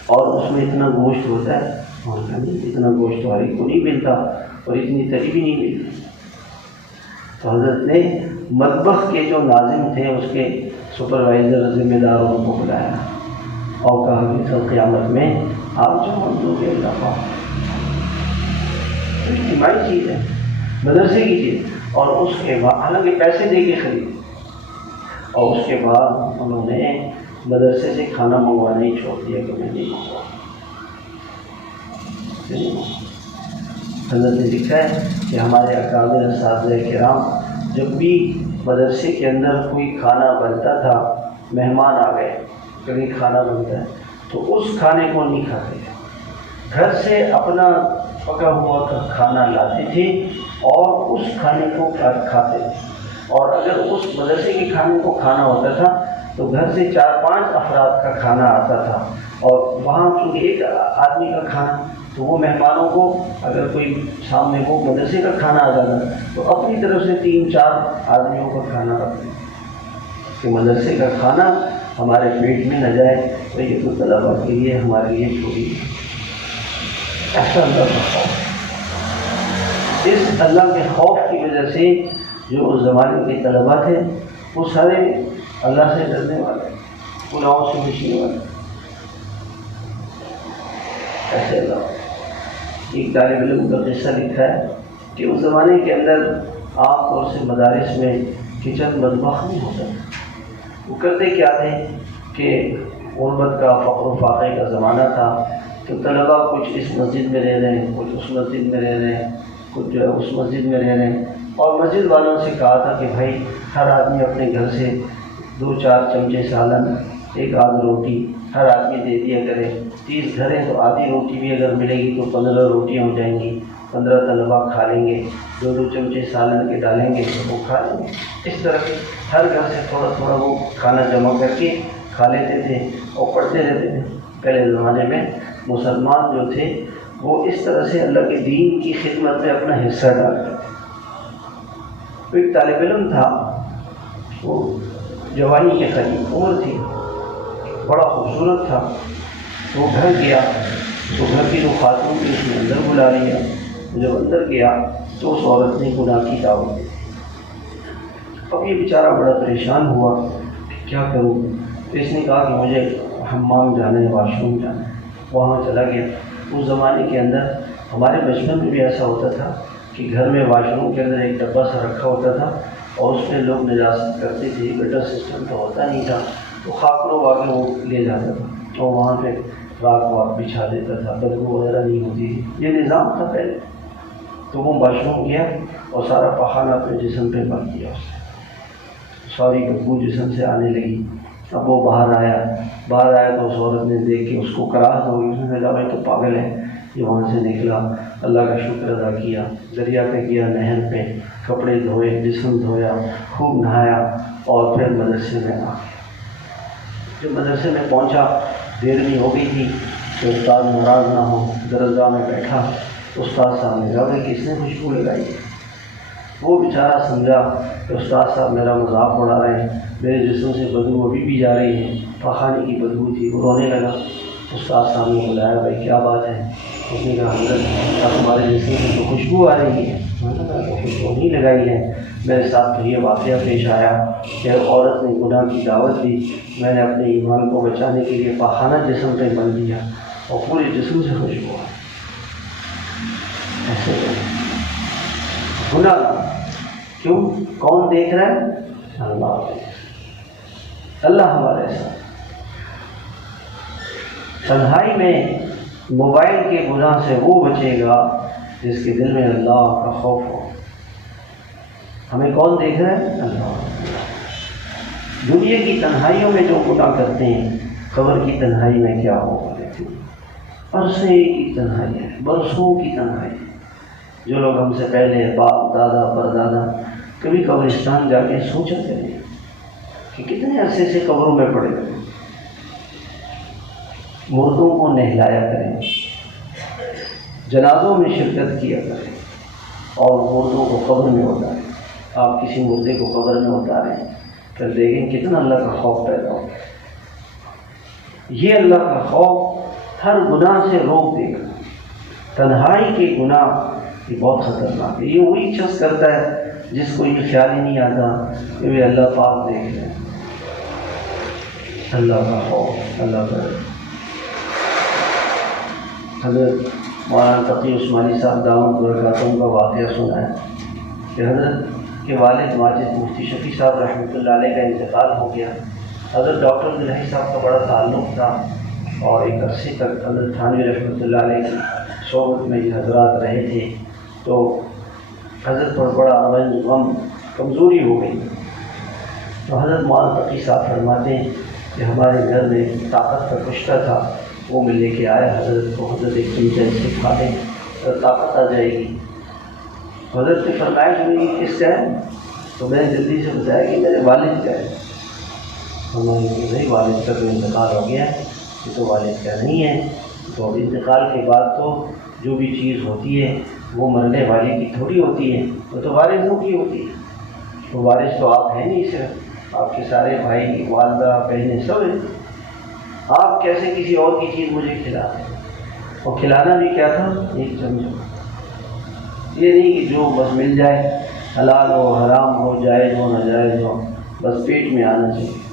اور اس میں اتنا گوشت ہوتا ہے؟ اور نہیں، اتنا گوشت تو ہر ایک کو نہیں ملتا اور اتنی تری بھی نہیں ملتی۔ تو حضرت نے مطبخ کے جو ناظم تھے، اس کے سپروائزر، ذمہ داروں کو بلایا اور کہا کہ کل قیامت میں آپ جو منظور کے اللہ پاؤ، اجتماعی چیز ہے، مدرسے کی چیز، اور اس کے بعد حالانکہ پیسے دے کے خرید، اور اس کے بعد انہوں نے مدرسے سے کھانا منگوانا ہی چھوڑ دیا کہ میں نہیں منگوا۔ حضرت نے لکھا ہے کہ ہمارے اکابر اساتذہ کرام جب بھی مدرسے کے اندر کوئی کھانا بنتا تھا، مہمان آ گئے، کبھی کھانا بنتا ہے تو اس کھانے کو نہیں کھاتے تھے، گھر سے اپنا پکا ہوا کھانا لاتے تھے اور اس کھانے کو کھاتے تھے، اور اگر اس مدرسے کے کھانے کو کھانا ہوتا تھا تو گھر سے 4-5 افراد کا کھانا آتا تھا، اور وہاں چونکہ ایک آدمی کا کھانا، تو وہ مہمانوں کو اگر کوئی سامنے کو مدرسے کا کھانا آ جاتا تو اپنی طرف سے 3-4 آدمیوں کا کھانا رکھتے کہ مدرسے کا کھانا ہمارے پیٹ میں نہ جائے، تو یہ تو طلباء کے لیے ہمارے لیے چھوڑی۔ ایسا اللہ کا خوف، اس اللہ کے خوف کی وجہ سے جو اس زمانے کے طلباء تھے وہ سارے اللہ سے ڈرنے والے، گناہوں سے بچنے والے، ایسے اللہ۔ ایک طالب علم کا قصہ لکھا ہے کہ اس زمانے کے اندر عام طور سے مدارس میں کچن مطبخ نہیں ہوتا، وہ کرتے کیا تھے کہ غربت کا، فقر و فاقے کا زمانہ تھا، تو طلباء کچھ اس مسجد میں رہ رہے ہیں، کچھ اس مسجد میں رہ رہے ہیں، کچھ جو ہے اس مسجد میں رہ رہے ہیں، اور مسجد والوں سے کہا تھا کہ بھائی ہر آدمی اپنے گھر سے 2-4 چمچے سالن، 1 آدھ روٹی ہر آدمی دے دیا کرے، 30 گھر ہیں تو آدھی روٹی بھی اگر ملے گی تو 15 روٹیاں ہو جائیں گی، 15 طلباء کھا لیں گے، 2 چمچے سالن کے ڈالیں گے تو وہ کھا لیں گے۔ اس طرح ہر گھر سے تھوڑا تھوڑا وہ کھانا جمع کر کے کھا لیتے تھے اور پڑھتے رہتے تھے۔ پہلے زمانے میں مسلمان جو تھے وہ اس طرح سے اللہ کے دین کی خدمت میں اپنا حصہ ڈالتے تھے۔ تو ایک طالب علم تھا، وہ جوانی کے قریب عمر تھی، بڑا خوبصورت تھا، وہ گھر گیا تو گھر کی جو خاتون تھی اس نے اندر بلا لیا، جب اندر گیا تو اس عورت نے گناہ کی دعوت دی۔ اب یہ بیچارہ بڑا پریشان ہوا کہ کیا کروں، تو اس نے کہا کہ مجھے حمام جانا ہے، واش روم جانا ہے، وہاں چلا گیا۔ اس زمانے کے اندر ہمارے بچپن میں بھی ایسا ہوتا تھا کہ گھر میں واش روم کے اندر ایک ڈبہ سا رکھا ہوتا تھا، اور اس میں لوگ نجاست کرتے تھے، گٹر سسٹم تو ہوتا نہیں تھا، تو خاکروں واقع وہ لے جاتا تھا اور وہاں پہ راک واک بچھا دیتا تھا، بدبو وغیرہ نہیں ہوتی تھی، یہ نظام تھا پہلے۔ تو وہ واش روم کیا اور سارا پخانہ اپنے جسم پہ بن دیا، اس نے ساری بدبو جسم سے آنے لگی۔ اب وہ باہر آیا تو اس عورت نے دیکھ کے اس کو کراہت ہو گئی، اس نے کہا بھائی تو پاگل ہے، یہ وہاں سے نکلا، اللہ کا شکر ادا کیا، دریا پہ گیا، نہر پہ کپڑے دھوئے، جسم دھویا، خوب نہایا اور پھر مدرسے میں آ گیا۔ جب مدرسے میں پہنچا، دیر نہیں ہو گئی تھی کہ استاد ناراض نہ ہو، درسگاہ میں بیٹھا، استاد صاحب نے کہا کہ کس نے خوشبو لگائی؟ وہ بیچارہ سمجھا کہ استاد صاحب میرا مذاق اڑا رہے ہیں، میرے جسم سے بدبو ابھی بھی جا رہی ہے، پخانے کی بدبو تھی، وہ رونے لگا۔ استاد صاحب نے بلایا، بھائی کیا بات ہے؟ اس نے کہا حضرت اب ہمارے جسم سے تو خوشبو آ رہی ہے، خوشبو نہیں لگائی ہے، میرے ساتھ تو یہ واقعہ پیش آیا کہ عورت نے گناہ کی دعوت دی، میں نے اپنے ایمان کو بچانے کے لیے پخانہ جسم پہ بن دیا اور پورے جسم سے خوشبو آئی۔ ایسے گناہ کیوں؟ کون دیکھ رہا ہے؟ اللہ ہمارے ساتھ۔ تنہائی میں موبائل کے گناہ سے وہ بچے گا جس کے دل میں اللہ کا خوف ہو۔ ہمیں کون دیکھ رہا ہے؟ اللہ۔ دنیا کی تنہائیوں میں جو گناہ کرتے ہیں، قبر کی تنہائی میں کیا ہوگا؟ عرصے کی تنہائی ہے، برسوں کی تنہائی ہے۔ جو لوگ ہم سے پہلے باپ دادا پردادا کبھی قبرستان جا کے سوچا کریں کہ کتنے عرصے سے قبروں میں پڑے ہوئے، مردوں کو نہلایا کریں، جنازوں میں شرکت کیا کریں اور مردوں کو قبر میں اتاریں۔ آپ کسی مردے کو قبر میں اتاریں، پھر دیکھیں کتنا اللہ کا خوف پیدا ہو۔ یہ اللہ کا خوف ہر گناہ سے روک دے گا۔ تنہائی کے گناہ یہ بہت خطرناک ہے۔ یہ وہی شخص کرتا ہے جس کو یہ خیال ہی نہیں آتا کہ وہ اللہ پاک دیکھ رہے ہیں۔ اللہ کا خوف، اللہ کا حضرت مولانا تقی عثمانی صاحب دامت برکاتہم کا واقعہ سنا ہے کہ حضرت کے والد ماجد مفتی شفیع صاحب رحمۃ اللہ علیہ کا انتقال ہو گیا۔ حضرت ڈاکٹر عبدالحی صاحب کا بڑا تعلق تھا اور ایک عرصے تک حضرت تھانوی رحمۃ اللہ علیہ کی صحبت میں یہ حضرات رہے تھے، تو حضرت پر بڑا غم کمزوری ہو گئی۔ تو حضرت مولانا تقی صاحب فرماتے ہیں کہ ہمارے گھر میں طاقت کا کشتہ تھا، وہ میں لے کے آیا حضرت کو، حضرت ایک چمچہ سے کھا لیں اور طاقت آ جائے گی۔ حضرت نے فرمایا کہ یہ کس کا ہے؟ تو میں نے جلدی سے بتایا کہ میرے والد کا ہے۔ ہمارے نہیں، والد کا تو انتقال ہو گیا، یہ تو والد کا نہیں ہے۔ تو انتقال کے بعد تو جو بھی چیز ہوتی ہے وہ مرنے والے کی تھوڑی ہوتی ہے، وہ تو وارثوں کی ہوتی ہے۔ تو وارث تو آپ ہیں نہیں، صرف آپ کے سارے بھائی، والدہ، بہنیں سب ہیں۔ آپ کیسے کسی اور کی چیز مجھے کھلا دیں؟ اور کھلانا بھی کیا تھا؟ ایک چمچہ۔ یہ نہیں کہ جو بس مل جائے، حلال ہو حرام ہو جائز ہو ناجائز ہو، بس پیٹ میں آنا چاہیے۔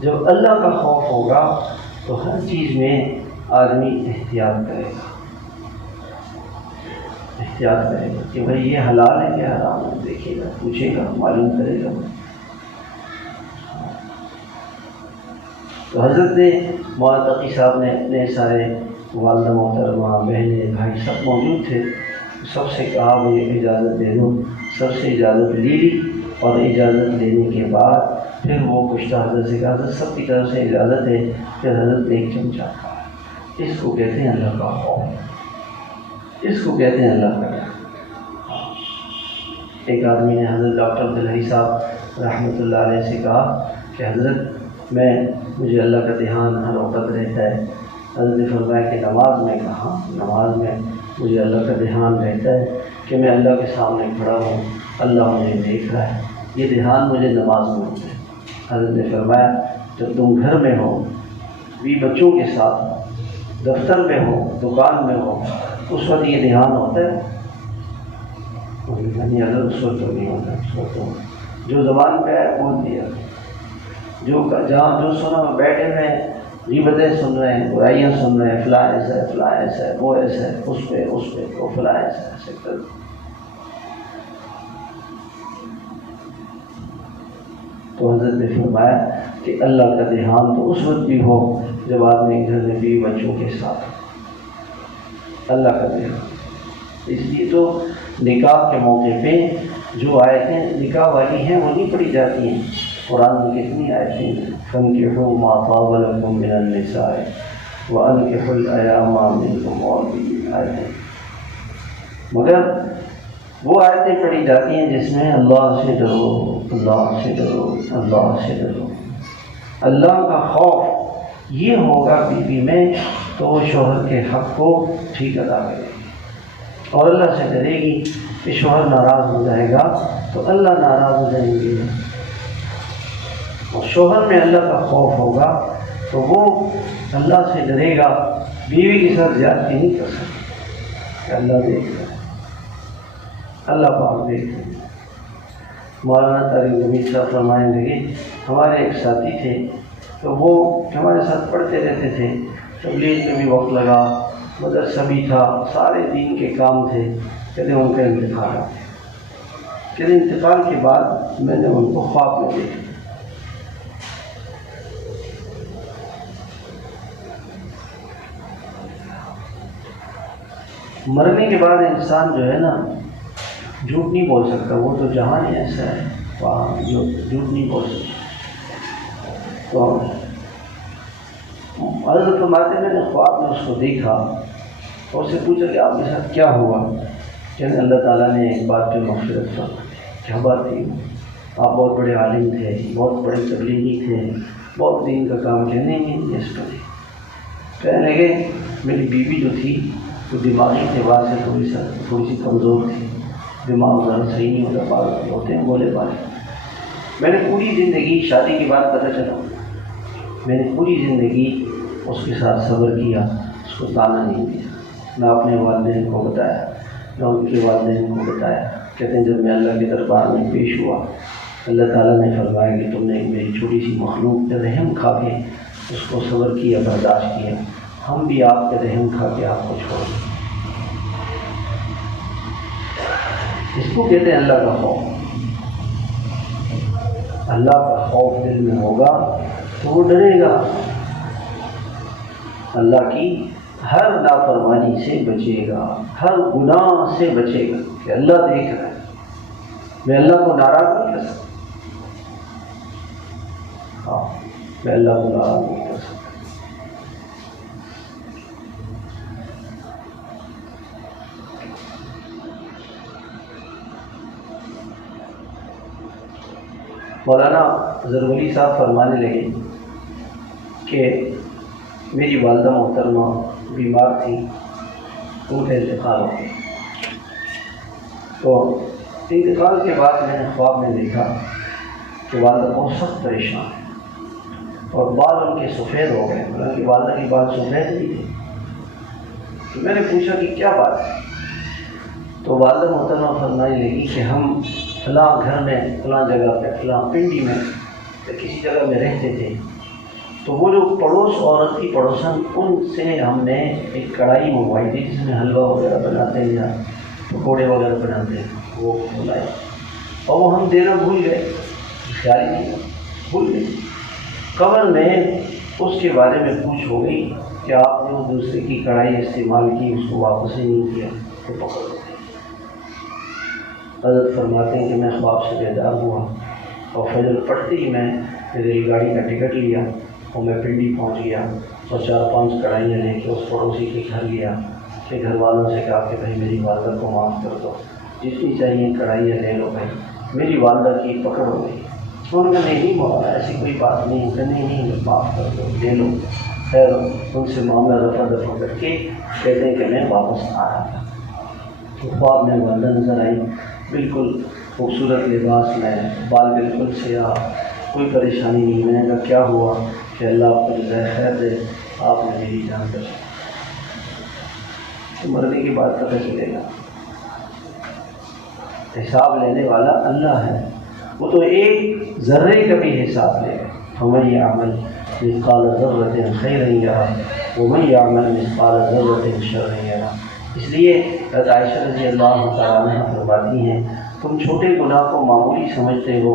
جب اللہ کا خوف ہوگا تو ہر چیز میں آدمی احتیاط کرے گا، احتیاط کرے گا کہ بھائی یہ حلال ہے کہ حرام ہے، دیکھے گا، پوچھے گا، معلوم کرے گا۔ تو حضرت نے مولانا تقی صاحب نے اپنے سارے والدہ محترمہ، بہنیں، بھائی سب موجود تھے، سب سے کہا مجھے اجازت دے دو، سب سے اجازت لے لی، اور اجازت لینے کے بعد پھر وہ کشتہ حضرت سے کہا حضرت سب کی طرف سے اجازت ہے، پھر حضرت نے ایک چمچہ کھایا۔ اس کو کہتے ہیں اللہ کا خوف، اس کو کہتے ہیں اللہ کا ڈر۔ ایک آدمی نے حضرت ڈاکٹر عبدالحی صاحب رحمۃ اللہ علیہ سے کہا کہ حضرت مجھے اللہ کا دھیان ہر وقت رہتا ہے۔ حضرت نے فرمایا کہ نماز میں کہاں؟ نماز میں مجھے اللہ کا دھیان رہتا ہے کہ میں اللہ کے سامنے کھڑا ہوں، اللہ مجھے دیکھ رہا ہے، یہ دھیان مجھے نماز میں ہوتا ہے۔ حضرت نے فرمایا جب تم گھر میں ہو، بھی بچوں کے ساتھ، دفتر میں ہو، دکان میں ہو، اس وقت یہ دھیان ہوتا ہے؟ نہیں حضرت اس وقت تو نہیں ہوتا، اس وقت تو جو زبان پہ ہے بول دیا، جہاں جو سنا بیٹھے ہوئے غیبتیں سن رہے ہیں، برائیاں سن رہے ہیں، فلاں ایسا ہے، فلاں ایسا ہے، وہ ایسا ہے، اس پہ وہ فلاں ایسا ہے، ایسے کر تو حضرت نے فرمایا کہ اللہ کا دھیان تو اس وقت بھی ہو جب آدمی گھر میں بیوی بچوں کے ساتھ ہو، اللہ کا دھیان۔ اس لیے تو نکاح کے موقع پہ جو آیتیں نکاح والی ہیں وہ نہیں پڑھی جاتی ہیں۔ قرآن میں کتنی آیتیں فَانكِحُوا مَا طَابَ لَكُم مِّنَ النِّسَاءِ وَأَنكِحُوا الْأَيَامَ مِنكُمْ وَالْبِيِّنَ آیتیں، مگر وہ آیتیں پڑھی جاتی ہیں جس میں اللہ سے ڈرو، اللہ سے ڈرو، اللہ سے ڈرو۔ اللہ کا خوف یہ ہوگا بیوی میں تو وہ شوہر کے حق کو ٹھیک ادا کرے گی، اور اللہ سے ڈرے گی کہ شوہر ناراض ہو جائے گا تو اللہ ناراض ہو جائیں گے، اور شوہر میں اللہ کا خوف ہوگا تو وہ اللہ سے ڈرے گا، بیوی کے ساتھ زیادتی نہیں کر سکے کہ اللہ دیکھ رہا ہے، اللہ پاک دیکھ رہے ہیں۔ مولانا طارق حمید صاحب فرمانے لگے، ہمارے ایک ساتھی تھے تو وہ ہمارے ساتھ پڑھتے رہتے تھے، تبلیغ میں بھی وقت لگا، مدرسہ بھی تھا، سارے دین کے کام تھے، کہتے ان کا انتقال آ گیا۔ کہتے انتقال کے بعد میں نے ان کو خواب میں دیکھا، مرنے کے بعد انسان جو ہے نا جھوٹ نہیں بول سکتا، وہ تو جہان ہی ایسا ہے وہاں جو جھوٹ نہیں بول سکتا۔ تو حضرت فرماتے میں نے خواب میں اس کو دیکھا اور اس سے پوچھا کہ آپ کے ساتھ کیا ہوا؟ کہ اللہ تعالیٰ نے ایک بات کی مغفرت فرمائی۔ کیا بات تھی؟ آپ بہت بڑے عالم تھے، بہت بڑے تبلیغی تھے، بہت دین کا کام کیا؟ نہیں اس پر کہنے لگے میری بیوی جو تھی وہ دماغی اعتبار سے تھوڑی سی کمزور تھی، دماغ ذرا صحیح نہیں ہوتا، بات ہوتے ہیں بولے بالے۔ میں نے پوری زندگی، شادی کے بعد پتہ چلا، میں نے پوری زندگی اس کے ساتھ صبر کیا، اس کو تانا نہیں دیا، نہ اپنے والدین کو بتایا نہ ان کے والدین کو بتایا۔ کہتے ہیں جب میں اللہ کے دربار میں پیش ہوا، اللہ تعالیٰ نے فرمایا کہ تم نے ایک میری چھوٹی سی مخلوق کے رحم کھا کے اس کو صبر کیا، برداشت کیا، ہم بھی آپ کے رحم کھا کے آپ کو چھوڑ دیں۔ اس کو کہتے ہیں اللہ کا خوف۔ اللہ کا خوف دل میں ہوگا تو وہ ڈرے گا، اللہ کی ہر نافرمانی سے بچے گا، ہر گناہ سے بچے گا کہ اللہ دیکھ رہا ہے، میں اللہ کو ناراض نہیں کر سکتا، ہاں میں اللہ کو ناراض نہیں کر سکتا۔ مولانا ضروری صاحب فرمانے لگے کہ میری والدہ محترمہ بیمار تھی، ان کا انتقال ہو گیا، تو انتقال کے بعد میں نے خواب میں دیکھا کہ والدہ بہت سخت پریشان ہے اور بال ان کے سفید ہو گئے، حالانکہ والدہ کے بال سفید نہیں تھے۔ تو میں نے پوچھا کہ کیا بات ہے؟ تو والدہ محترمہ فرمانے لگی کہ ہم فلاں گھر میں، فلاں جگہ پہ، فلاں پنڈی میں کسی جگہ میں رہتے تھے، تو وہ جو پڑوس عورت کی پڑوسن، ان سے ہم نے ایک کڑھائی منگوائی تھی جس میں حلوہ وغیرہ بناتے ہیں یا پکوڑے وغیرہ بناتے ہیں، وہ بلائی اور وہ ہم دینا بھول گئے، خیال ہی نہیں بھول گئے۔ قبر میں اس کے بارے میں پوچھ ہو گئی کہ آپ نے وہ دوسرے کی کڑھائی استعمال کی، اس کو واپس ہی نہیں کیا، تو پکڑ گئے۔ حضرت فرماتے ہیں کہ میں خواب سے بیدار ہوا اور فجر پڑھتے ہی میں ریل گاڑی کا ٹکٹ لیا اور میں پنڈی پہنچ گیا اور 4-5 کڑھائیاں لے کے اس پڑوسی کے گھر گیا کہ گھر والوں سے کہا کہ بھائی میری والدہ کو معاف کر دو، جتنی چاہیے کڑھائیاں لے لو بھائی، میری والدہ کی پکڑ ہو گئی۔ انہوں نے نہیں مولانا ایسی کوئی بات نہیں، نہیں معاف کر دو، لے لو۔ خیر ان سے معاملہ رفع دفع کر کے کہتے ہیں کہ میں واپس آ رہا تھا، تو خواب میں والدہ نظر آئی، بالکل خوبصورت لباس میں، بال بالکل سیاہ، کوئی پریشانی نہیں۔ میں نے کہا کیا ہوا؟ کہ اللہ آپ کو جزائے خیر دے، آپ نے میری جان بچائی۔ تو مرنے کے بعد پتہ چلے گا، حساب لینے والا اللہ ہے، وہ تو ایک ذرے کا بھی حساب لے گا۔ فَمَن يَعْمَلْ مِثْقَالَ ذَرَّةٍ خَيْرًا يَرَهُ وَمَن يَعْمَلْ مِثْقَالَ ذَرَّةٍ شَرًّا يَرَهُ۔ اس لیے حضرت عائشہ رضی اللہ تعالیٰ عنہ فرماتی ہیں تم چھوٹے گناہ کو معمولی سمجھتے ہو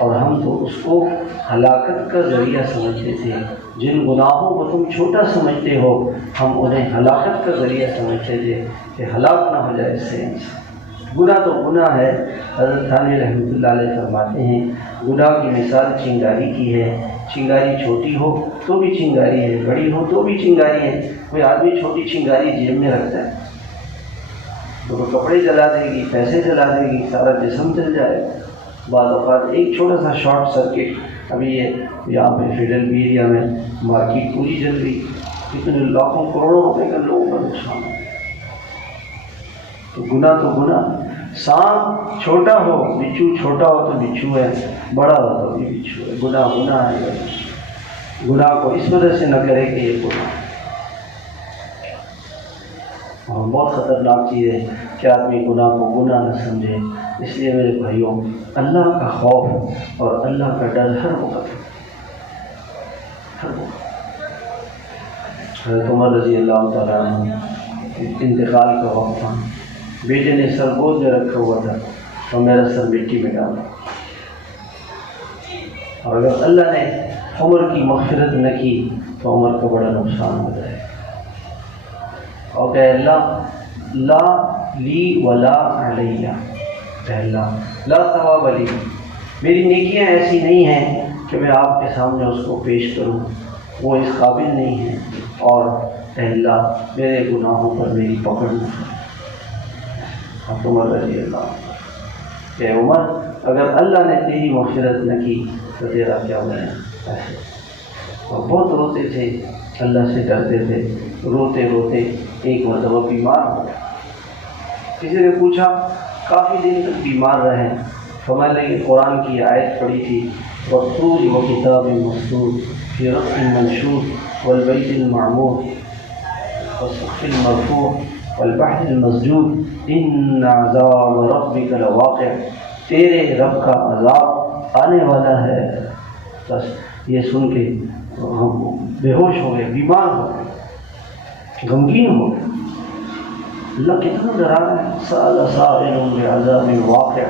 اور ہم تو اس کو ہلاکت کا ذریعہ سمجھتے تھے۔ جن گناہوں کو تم چھوٹا سمجھتے ہو ہم انہیں ہلاکت کا ذریعہ سمجھتے تھے کہ ہلاک نہ ہو جائے اس سے انسان۔ گناہ تو گناہ ہے۔ حضرت تھانوی رحمۃ اللہ علیہ فرماتے ہیں گناہ کی مثال چنگاری کی ہے۔ چنگاری چھوٹی ہو تو بھی چنگاری ہے، بڑی ہو تو بھی چنگاری ہے۔ کوئی آدمی چھوٹی چنگاری جیب میں رکھتا ہے تو وہ کپڑے جلا دے گی، پیسے جلا دے گی، سارا جسم جل جائے گا۔ بعض اوقات ایک چھوٹا سا شارٹ سرکٹ، ابھی یہ یہاں پہ فیڈرل ایریا میں مارکیٹ پوری جل گئی، کتنے لاکھوں کروڑوں روپے کا لوگوں کا نقصان ہے۔ تو گناہ سانپ چھوٹا ہو، بچھو چھوٹا ہو تو بچھو ہے، بڑا ہو تو بھی بچھو ہے۔ گناہ ہے۔ گناہ کو اس وجہ سے نہ کرے کہ یہ گناہ اور بہت خطرناک چیز ہے کہ آدمی گناہ کو گناہ نہ سمجھے۔ اس لیے میرے بھائیوں، اللہ کا خوف اور اللہ کا ڈر ہر وقت حضرت عمر رضی اللہ تعالیٰ عنہ انتقال کا وقت تھا، بیٹے نے سر گود میں رکھا ہوا تھا اور میرا سر مٹی میں ڈالا، اور اگر اللہ نے عمر کی مغفرت نہ کی تو عمر کا بڑا نقصان ہو جائے اور کہ اللہ لا لی ولا علیہ، کہ اللہ لا ثواب لی، میری نیکیاں ایسی نہیں ہیں کہ میں آپ کے سامنے اس کو پیش کروں، وہ اس قابل نہیں ہے، اور اے اللہ میرے گناہوں پر میری پکڑ نہ کرے۔ عمر رضی اللہ کہ عمر اگر اللہ نے تیری مغفرت نہ کی تو تیرا کیا ہونا ایسے، اور بہت روتے تھے، اللہ سے ڈرتے تھے، روتے روتے ایک مرتبہ بیمار ہو گئے۔ کسی نے پوچھا کافی دن تک بیمار رہے، فرمایا کہ قرآن کی آیت پڑھی تھی والطور وکتاب مسطور فی رق منشور والبیت المعمور والسقف المرفوع والبحر المسجور ان عذاب ربک لواقع، تیرے رب کا عذاب آنے والا ہے۔ بس یہ سن کے ہم بے ہوش ہو گئے، بیمار ہو گئے، غمگین ہو گئے۔ اللہ کتنا ڈرا رہا ہے، سأل سائل بعذاب واقع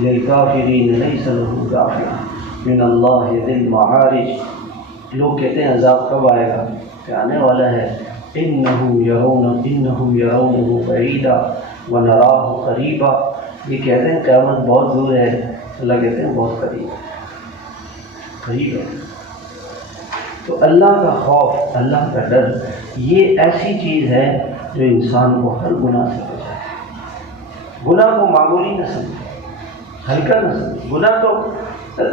للکافرین لیس له دافع من اللہ ذی المعارج۔ لوگ کہتے ہیں عذاب کب آئے گا، کہ آنے والا ہے۔ انہم یرونہ بعیدا ونراہ قریبا، یہ کہتے ہیں قیامت بہت دور ہے، اللہ کہتے ہیں بہت قریب ہے۔ تو اللہ کا خوف، اللہ کا ڈر، یہ ایسی چیز ہے جو انسان کو ہر گناہ سے بچائے۔ گناہ کو معمولی نہ سمجھے، ہلکا نہ سمجھے۔ گناہ تو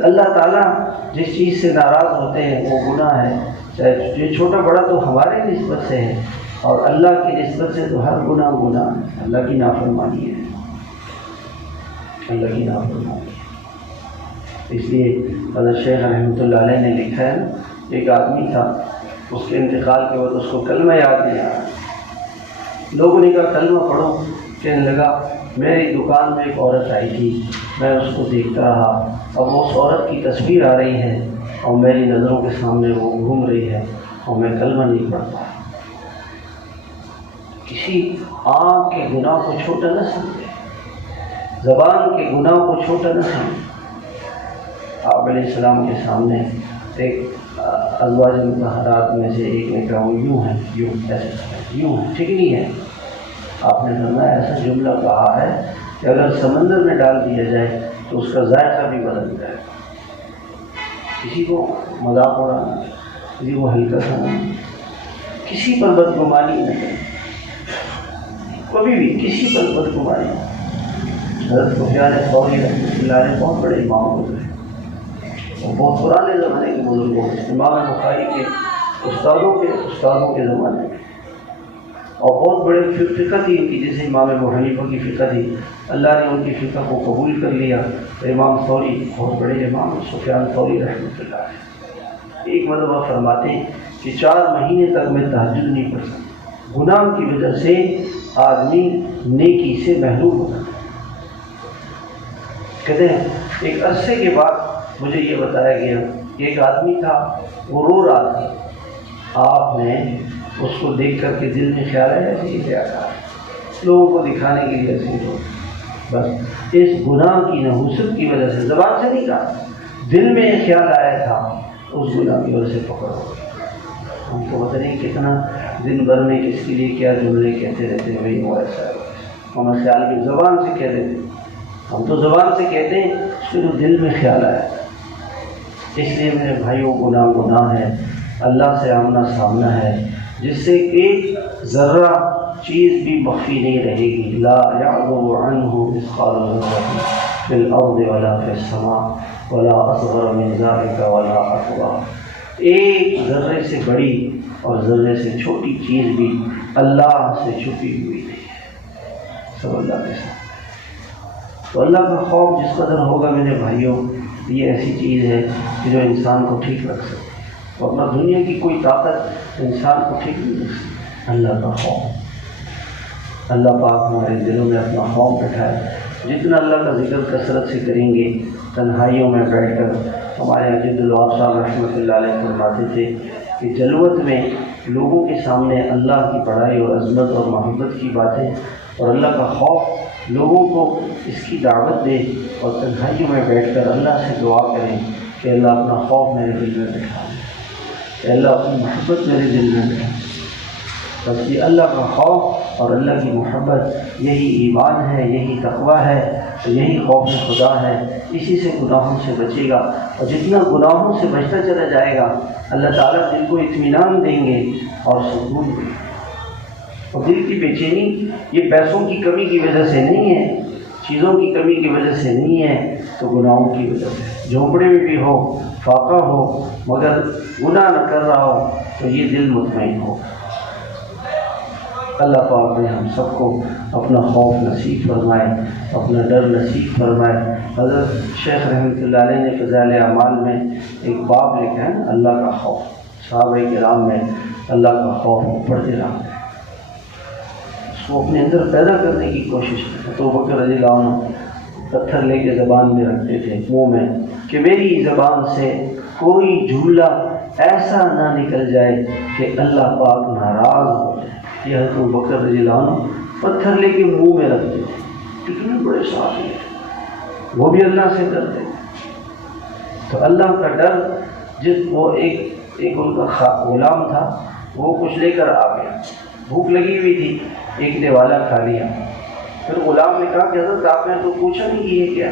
اللہ تعالیٰ جس چیز سے ناراض ہوتے ہیں وہ گناہ ہے، چاہے یہ چھوٹا بڑا تو ہمارے نسبت سے ہے، اور اللہ کی نسبت سے تو ہر گناہ ہے، اللہ کی نافرمانی ہے، اللہ کی نافرمانی ہے۔ اس لیے حضرت شیخ رحمۃ اللہ علیہ نے لکھا ہے، ایک آدمی تھا، اس کے انتقال کے بعد اس کو کلمہ یاد نہیں آیا، لوگوں نے کہا کلمہ پڑھو، کہنے لگا میری دکان میں ایک عورت آئی تھی، میں اس کو دیکھتا رہا، اب اس عورت کی تصویر آ رہی ہے اور میری نظروں کے سامنے وہ گھوم رہی ہے اور میں کلمہ نہیں پڑھتا۔ کسی آنکھ کے گناہ کو چھوٹا نہ سمجھے، زبان کے گناہ کو چھوٹا نہ سمجھے۔ آپ علیہ السلام کے سامنے ایک ازواج مطہرات میں سے ایک نے کہا وہ یوں ہے، یوں ایسے یوں ہے، ٹھیک نہیں ہے۔ آپ نے فرمایا ایسا جملہ کہا ہے کہ اگر سمندر میں ڈال دیا جائے تو اس کا ذائقہ بھی بدل جائے۔ کسی کو مذاق اڑانا، کسی کو ہلکا سمجھنا، کسی پر بدگمانی نہ کریں، کبھی بھی کسی پر بدگمانی نہ۔ حضرت سفیان ثوری رحمۃ اللہ علیہ بہت بڑے امام گزرے، اور بہت پرانے زمانے کے بزرگوں، امام بخاری کے استادوں کے زمانے میں، اور بہت بڑے فقہ تھی ان کی، جیسے امام ابو حنیفہ کی فقہ تھی، اللہ نے ان کی فقہ کو قبول کر لیا۔ تو امام ثوری بہت بڑے امام سفیان ثوری رحمۃ اللہ علیہ ایک مرتبہ فرماتے ہیں کہ 4 مہینے تک میں تہجد نہیں پڑھ سکتا، گناہ کی وجہ سے آدمی نیکی سے محروم ہوتا ہے۔ کہتے ہیں ایک عرصے کے بعد مجھے یہ بتایا گیا کہ ایک آدمی تھا، وہ رو رہا تھا، آپ نے اس کو دیکھ کر کے دل میں خیال آیا کہ یہ کیا کہا، لوگوں کو دکھانے کے لیے ایسے ہی بس اس گناہ کی نحوست کی وجہ سے، زبان سے نہیں کہا، دل میں یہ خیال آیا تھا، اس گناہ کی وجہ سے پکڑ ہو گئی۔ ہم کو پتہ نہیں کتنا دن بھر میں کس کے لیے کیا جملے کہتے رہتے ہیں، بھائی وہ ایسا ہے، ہم خیال کی زبان سے کہہ دیتے، ہم تو زبان سے کہتے ہیں، اس کے جو دل میں خیال آیا۔ اس لیے میرے بھائیوں، گناہ ہے، اللہ سے آمنا سامنا ہے، جس سے ایک ذرہ چیز بھی مخفی نہیں رہے گی۔ لا يعذب عنہ مثقال ذرة فی الارض ولا فی السماء ولا اصغر من ذلك ولا اکبر۔ ایک ذرے سے بڑی اور ذرے سے چھوٹی چیز بھی اللہ سے چھپی ہوئی نہیں ہے، سب اللہ کے ساتھ۔ تو اللہ کا خوف جس قدر ہوگا میرے بھائیوں، یہ ایسی چیز ہے کہ جو انسان کو ٹھیک رکھ سکتی ہے، ورنہ دنیا کی کوئی طاقت انسان کو ٹھیک نہیں رکھ سکتی۔ اللہ کا خوف، اللہ پاک ہمارے دلوں میں اپنا خوف بٹھائے۔ جتنا اللہ کا ذکر کثرت سے کریں گے، تنہائیوں میں بیٹھ کر، ہمارے عجیب الوہاب صاحب رحمۃ اللہ علیہ فرماتے تھے کہ جلوت میں لوگوں کے سامنے اللہ کی بڑائی اور عظمت اور محبت کی باتیں اور اللہ کا خوف لوگوں کو اس کی دعوت دے، اور تنہائیوں میں بیٹھ کر اللہ سے دعا کریں کہ اللہ اپنا خوف میرے دل میں بٹھا دے، کہ اللہ اپنی محبت میرے دل میں بٹھا دے۔ بس یہ اللہ کا خوف اور اللہ کی محبت، یہی ایمان ہے، یہی تقویٰ ہے، یہی خوف خدا ہے۔ اسی سے گناہوں سے بچے گا، اور جتنا گناہوں سے بچتا چلا جائے گا، اللہ تعالیٰ دل کو اطمینان دیں گے اور سکون دیں گے۔ اور دل کی بے چینی یہ پیسوں کی کمی کی وجہ سے نہیں ہے، چیزوں کی کمی کی وجہ سے نہیں ہے، تو گناہوں کی وجہ سے۔ جھونپڑے میں بھی ہو، فاقہ ہو، مگر گناہ نہ کر رہا ہو، تو یہ دل مطمئن ہو۔ اللہ پاک نے ہم سب کو اپنا خوف نصیب فرمائے، اپنا ڈر نصیب فرمائے۔ حضرت شیخ رحمۃ اللہ علیہ نے فضائل اعمال میں ایک باب لکھا ہے، اللہ کا خوف۔ صحابہ کرام میں اللہ کا خوف پڑھتے رہا، اس کو اپنے اندر پیدا کرنے کی کوشش کی۔ تو ابوبکر رضی اللہ عنہ پتھر لے کے زبان میں رکھتے تھے، منہ میں، کہ میری زبان سے کوئی جملہ ایسا نہ نکل جائے کہ اللہ پاک ناراض ہو جائے۔ یہ حضرت ابوبکر رضی اللہ عنہ پتھر لے کے منہ میں رکھتے تھے، کتنے بڑے صحابی ہیں، وہ بھی اللہ سے ڈرتے تھے۔ تو اللہ کا ڈر، وہ ایک ان کا غلام تھا، وہ کچھ لے کر آ گیا، بھوک لگی ہوئی تھی، ایک نے والا کھا لیا۔ پھر غلام نے کہا کہ حضرت آپ نے تو پوچھا نہیں کہ یہ کیا،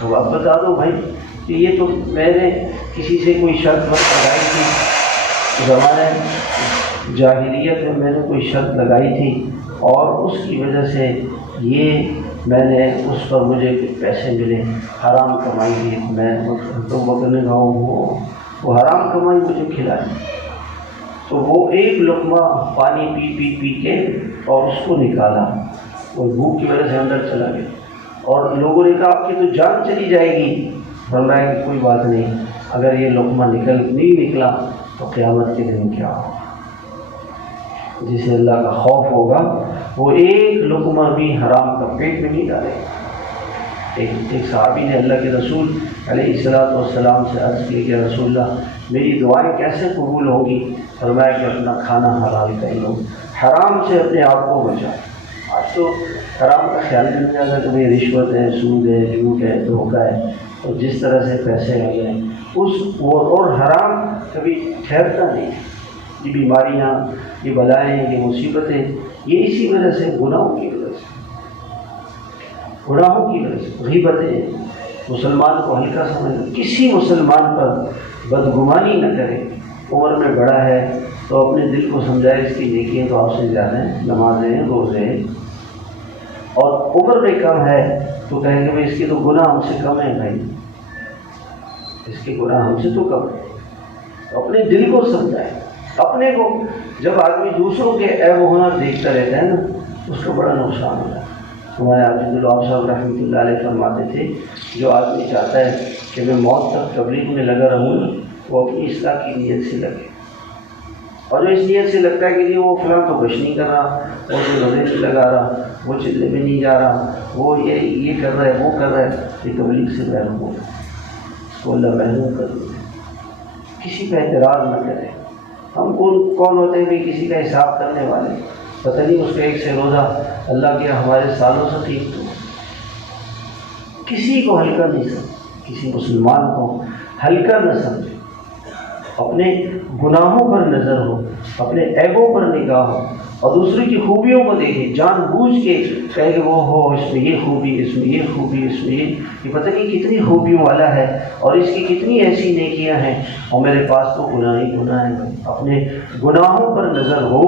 تو آپ بتا دو بھائی کہ یہ تو میں نے کسی سے کوئی شرط لگائی تھی، زمانے جاہلیت میں میں نے کوئی شرط لگائی تھی، اور اس کی وجہ سے یہ میں نے اس پر مجھے کچھ پیسے ملے، حرام کمائی کی میں، تو بکرنے کہا وہ حرام کمائی مجھے کھلائی۔ تو وہ ایک لقمہ پانی پی کے اور اس کو نکالا، وہ بھوک کی وجہ سے اندر چلا گیا، اور لوگوں نے کہا آپ کی تو جان چلی جائے گی۔ فرمایا کہ کوئی بات نہیں، اگر یہ لقمہ نہیں نکلا تو قیامت کے دن کیا ہوگا۔ جسے اللہ کا خوف ہوگا وہ ایک لقمہ بھی حرام کا پیٹ میں نہیں ڈالے گا۔ ایک صحابی نے اللہ کے رسول علیہ السلام سے عرض کی کہ رسول اللہ میری دعائیں کیسے قبول ہوگی؟ فرمایا کہ اپنا کھانا حلال کر لو، حرام سے اپنے آپ کو بچاؤ۔ آج تو حرام کا خیال نہیں جاتا کہ بھائی رشوت ہے، سود ہے، جھوٹ ہے، دھوکہ ہے، اور جس طرح سے پیسے آ گئے اور حرام کبھی ٹھہرتا نہیں۔ یہ بیماریاں، یہ بلائیں، یہ مصیبتیں، یہ اسی وجہ سے، گناہوں کی وجہ سے، غیبتیں۔ مسلمان کو ہلکا سمجھ، کسی مسلمان پر بدگمانی نہ کرے۔ عمر میں بڑا ہے تو اپنے دل کو سمجھائے اس کی نیکیاں تو آپ سے زیادہ ہیں، نمازیں، روزے، اور عمر میں کم ہے تو کہیں گے بھائی اس کے تو گناہ ہم سے کم ہیں، بھائی اس کے گناہ ہم سے تو کم ہے۔ تو اپنے دل کو سمجھائے، اپنے کو۔ جب آدمی دوسروں کے عیب و گناہ دیکھتا رہتا ہے نا، اس کا بڑا نقصان ہوتا ہے۔ ہمارے عجیب الوہاب صاحب رحمۃ اللہ علیہ فرماتے تھے جو آدمی چاہتا ہے کہ میں موت تک تبلیغ میں لگا رہوں، وہ اپنی اصلاح کی نیت سے لگے، اور جو اس نیت سے لگتا ہے کہ جی وہ فلاں تو کچھ نہیں کر رہا، وہ جو روزے نہیں لگا رہا، وہ چلے میں نہیں جا رہا، وہ یہ کر رہا ہے، وہ کر رہا ہے، یہ تبلیغ سے محروم ہو، اس کو اللہ محروم کر دے۔ کسی کا اعتراض نہ کرے۔ ہم کون ہوتے ہیں بھی کسی کا حساب کرنے والے؟ پتہ نہیں اس کا ایک سے روزہ اللہ کے ہمارے سالوں سے ٹھیک تو کسی کو ہلکا نہیں سمجھے، کسی مسلمان کو ہلکا نہ سمجھے، اپنے گناہوں پر نظر ہو، اپنے عیبوں پر نگاہ ہو، اور دوسرے کی خوبیوں کو دیکھے، جان بوجھ کے کہے کہ وہ ہو اس میں یہ خوبی، اس میں یہ خوبی، اس میں یہ پتہ نہیں کتنی خوبیوں والا ہے اور اس کی کتنی ایسی نیکیاں ہیں، اور میرے پاس تو گناہ ہی گناہ ہے۔ اپنے گناہوں پر نظر ہو،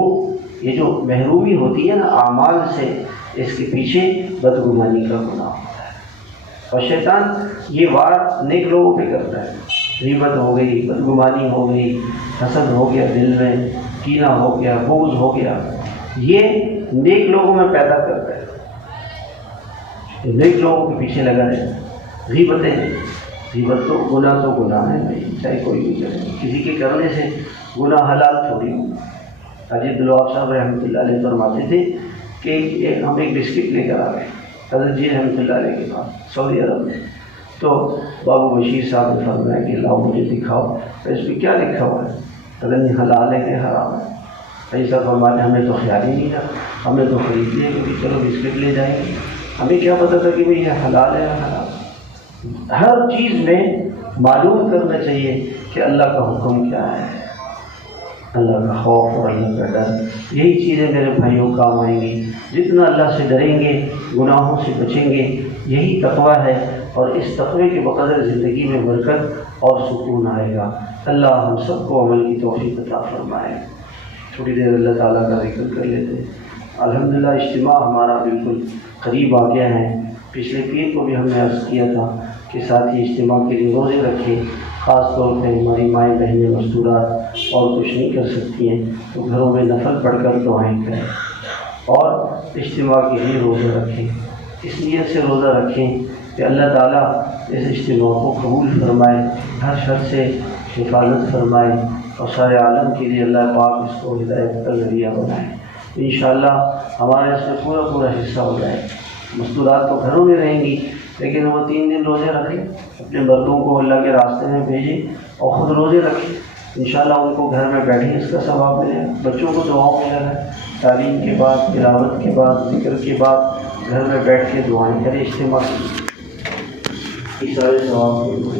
یہ جو محرومی ہوتی ہے نا اعمال سے، اس کے پیچھے بدگمانی کا گناہ ہوتا ہے، اور شیطان یہ وار نیک لوگوں پہ کرتا ہے۔ غیبت ہو گئی، بدگمانی ہو گئی، حسد ہو گیا، دل میں کینہ ہو گیا، بغض ہو گیا، یہ نیک لوگوں میں پیدا کرتا ہے، نیک لوگوں کے پیچھے لگا رہے۔ غیبت تو گناہ ہے بھائی، چاہے کوئی بھی کرے، کسی کے کرنے سے گناہ حلال تھوڑی ہو۔ اجید الوہاب صاحب رحمۃ اللہ علیہ فرماتے تھے کہ ہم ایک بسکٹ لے کر آ گئے حضرت جی رحمۃ اللہ علیہ کے پاس سعودی عرب میں، تو بابو بشیر صاحب نے فرمایا کہ لاؤ مجھے دکھاؤ، اس پہ کیا لکھا ہوا ہے، پتہ نہیں حلال ہے کہ حرام ہے۔ ایسا فرماتے ہمیں تو خیال ہی نہیں تھا، ہمیں تو خرید لیا کہ چلو بسکٹ لے جائیں گے، ہمیں کیا پتہ تھا کہ بھئی یہ حلال ہے یا حرام۔ ہر چیز میں معلوم کرنا چاہیے کہ اللہ کا حکم کیا ہے، اللہ کا خوف اور اللہ کا ڈر، یہی چیزیں میرے بھائیوں کام آئیں گی۔ جتنا اللہ سے ڈریں گے، گناہوں سے بچیں گے، یہی تقویٰ ہے، اور اس تقوی کے بقدر زندگی میں برکت اور سکون آئے گا۔ اللہ ہم سب کو عمل کی توفیق عطا فرمائے۔ تھوڑی دیر اللہ تعالیٰ کا ذکر کر لیتے ہیں۔ الحمدللہ اجتماع ہمارا بالکل قریب آ گیا ہے۔ پچھلے پیر کو بھی ہم نے عرض کیا تھا کہ ساتھی اجتماع کے لیے روزے رکھیں، خاص طور پہ ہماری مائیں بہنیں مستورات اور کچھ نہیں کر سکتی ہیں تو گھروں میں نفل پڑھ کر دعائیں کریں، اور اجتماع کے لیے روزہ رکھیں، اس نیت سے روزہ رکھیں کہ اللہ تعالیٰ اس اجتماع کو قبول فرمائے، ہر شر سے حفاظت فرمائے، اور سارے عالم کے لیے اللہ پاک اس کو ہدایت کا ذریعہ بنائے۔ انشاءاللہ ہمارے اس میں پورا حصہ ہو جائے۔ مستورات تو گھروں میں رہیں گی، لیکن وہ 3 دن روزے رکھیں، اپنے مردوں کو اللہ کے راستے میں بھیجیں اور خود روزے رکھیں، انشاءاللہ ان کو گھر میں بیٹھیں اس کا ثواب ملے گا۔ بچوں کو دعاؤں میں لگائیں، تعلیم کے بعد، تلاوت کے بعد، ذکر کے بعد گھر میں بیٹھ کے دعائیں کریں اجتماع کی، اس سارے ثواب کو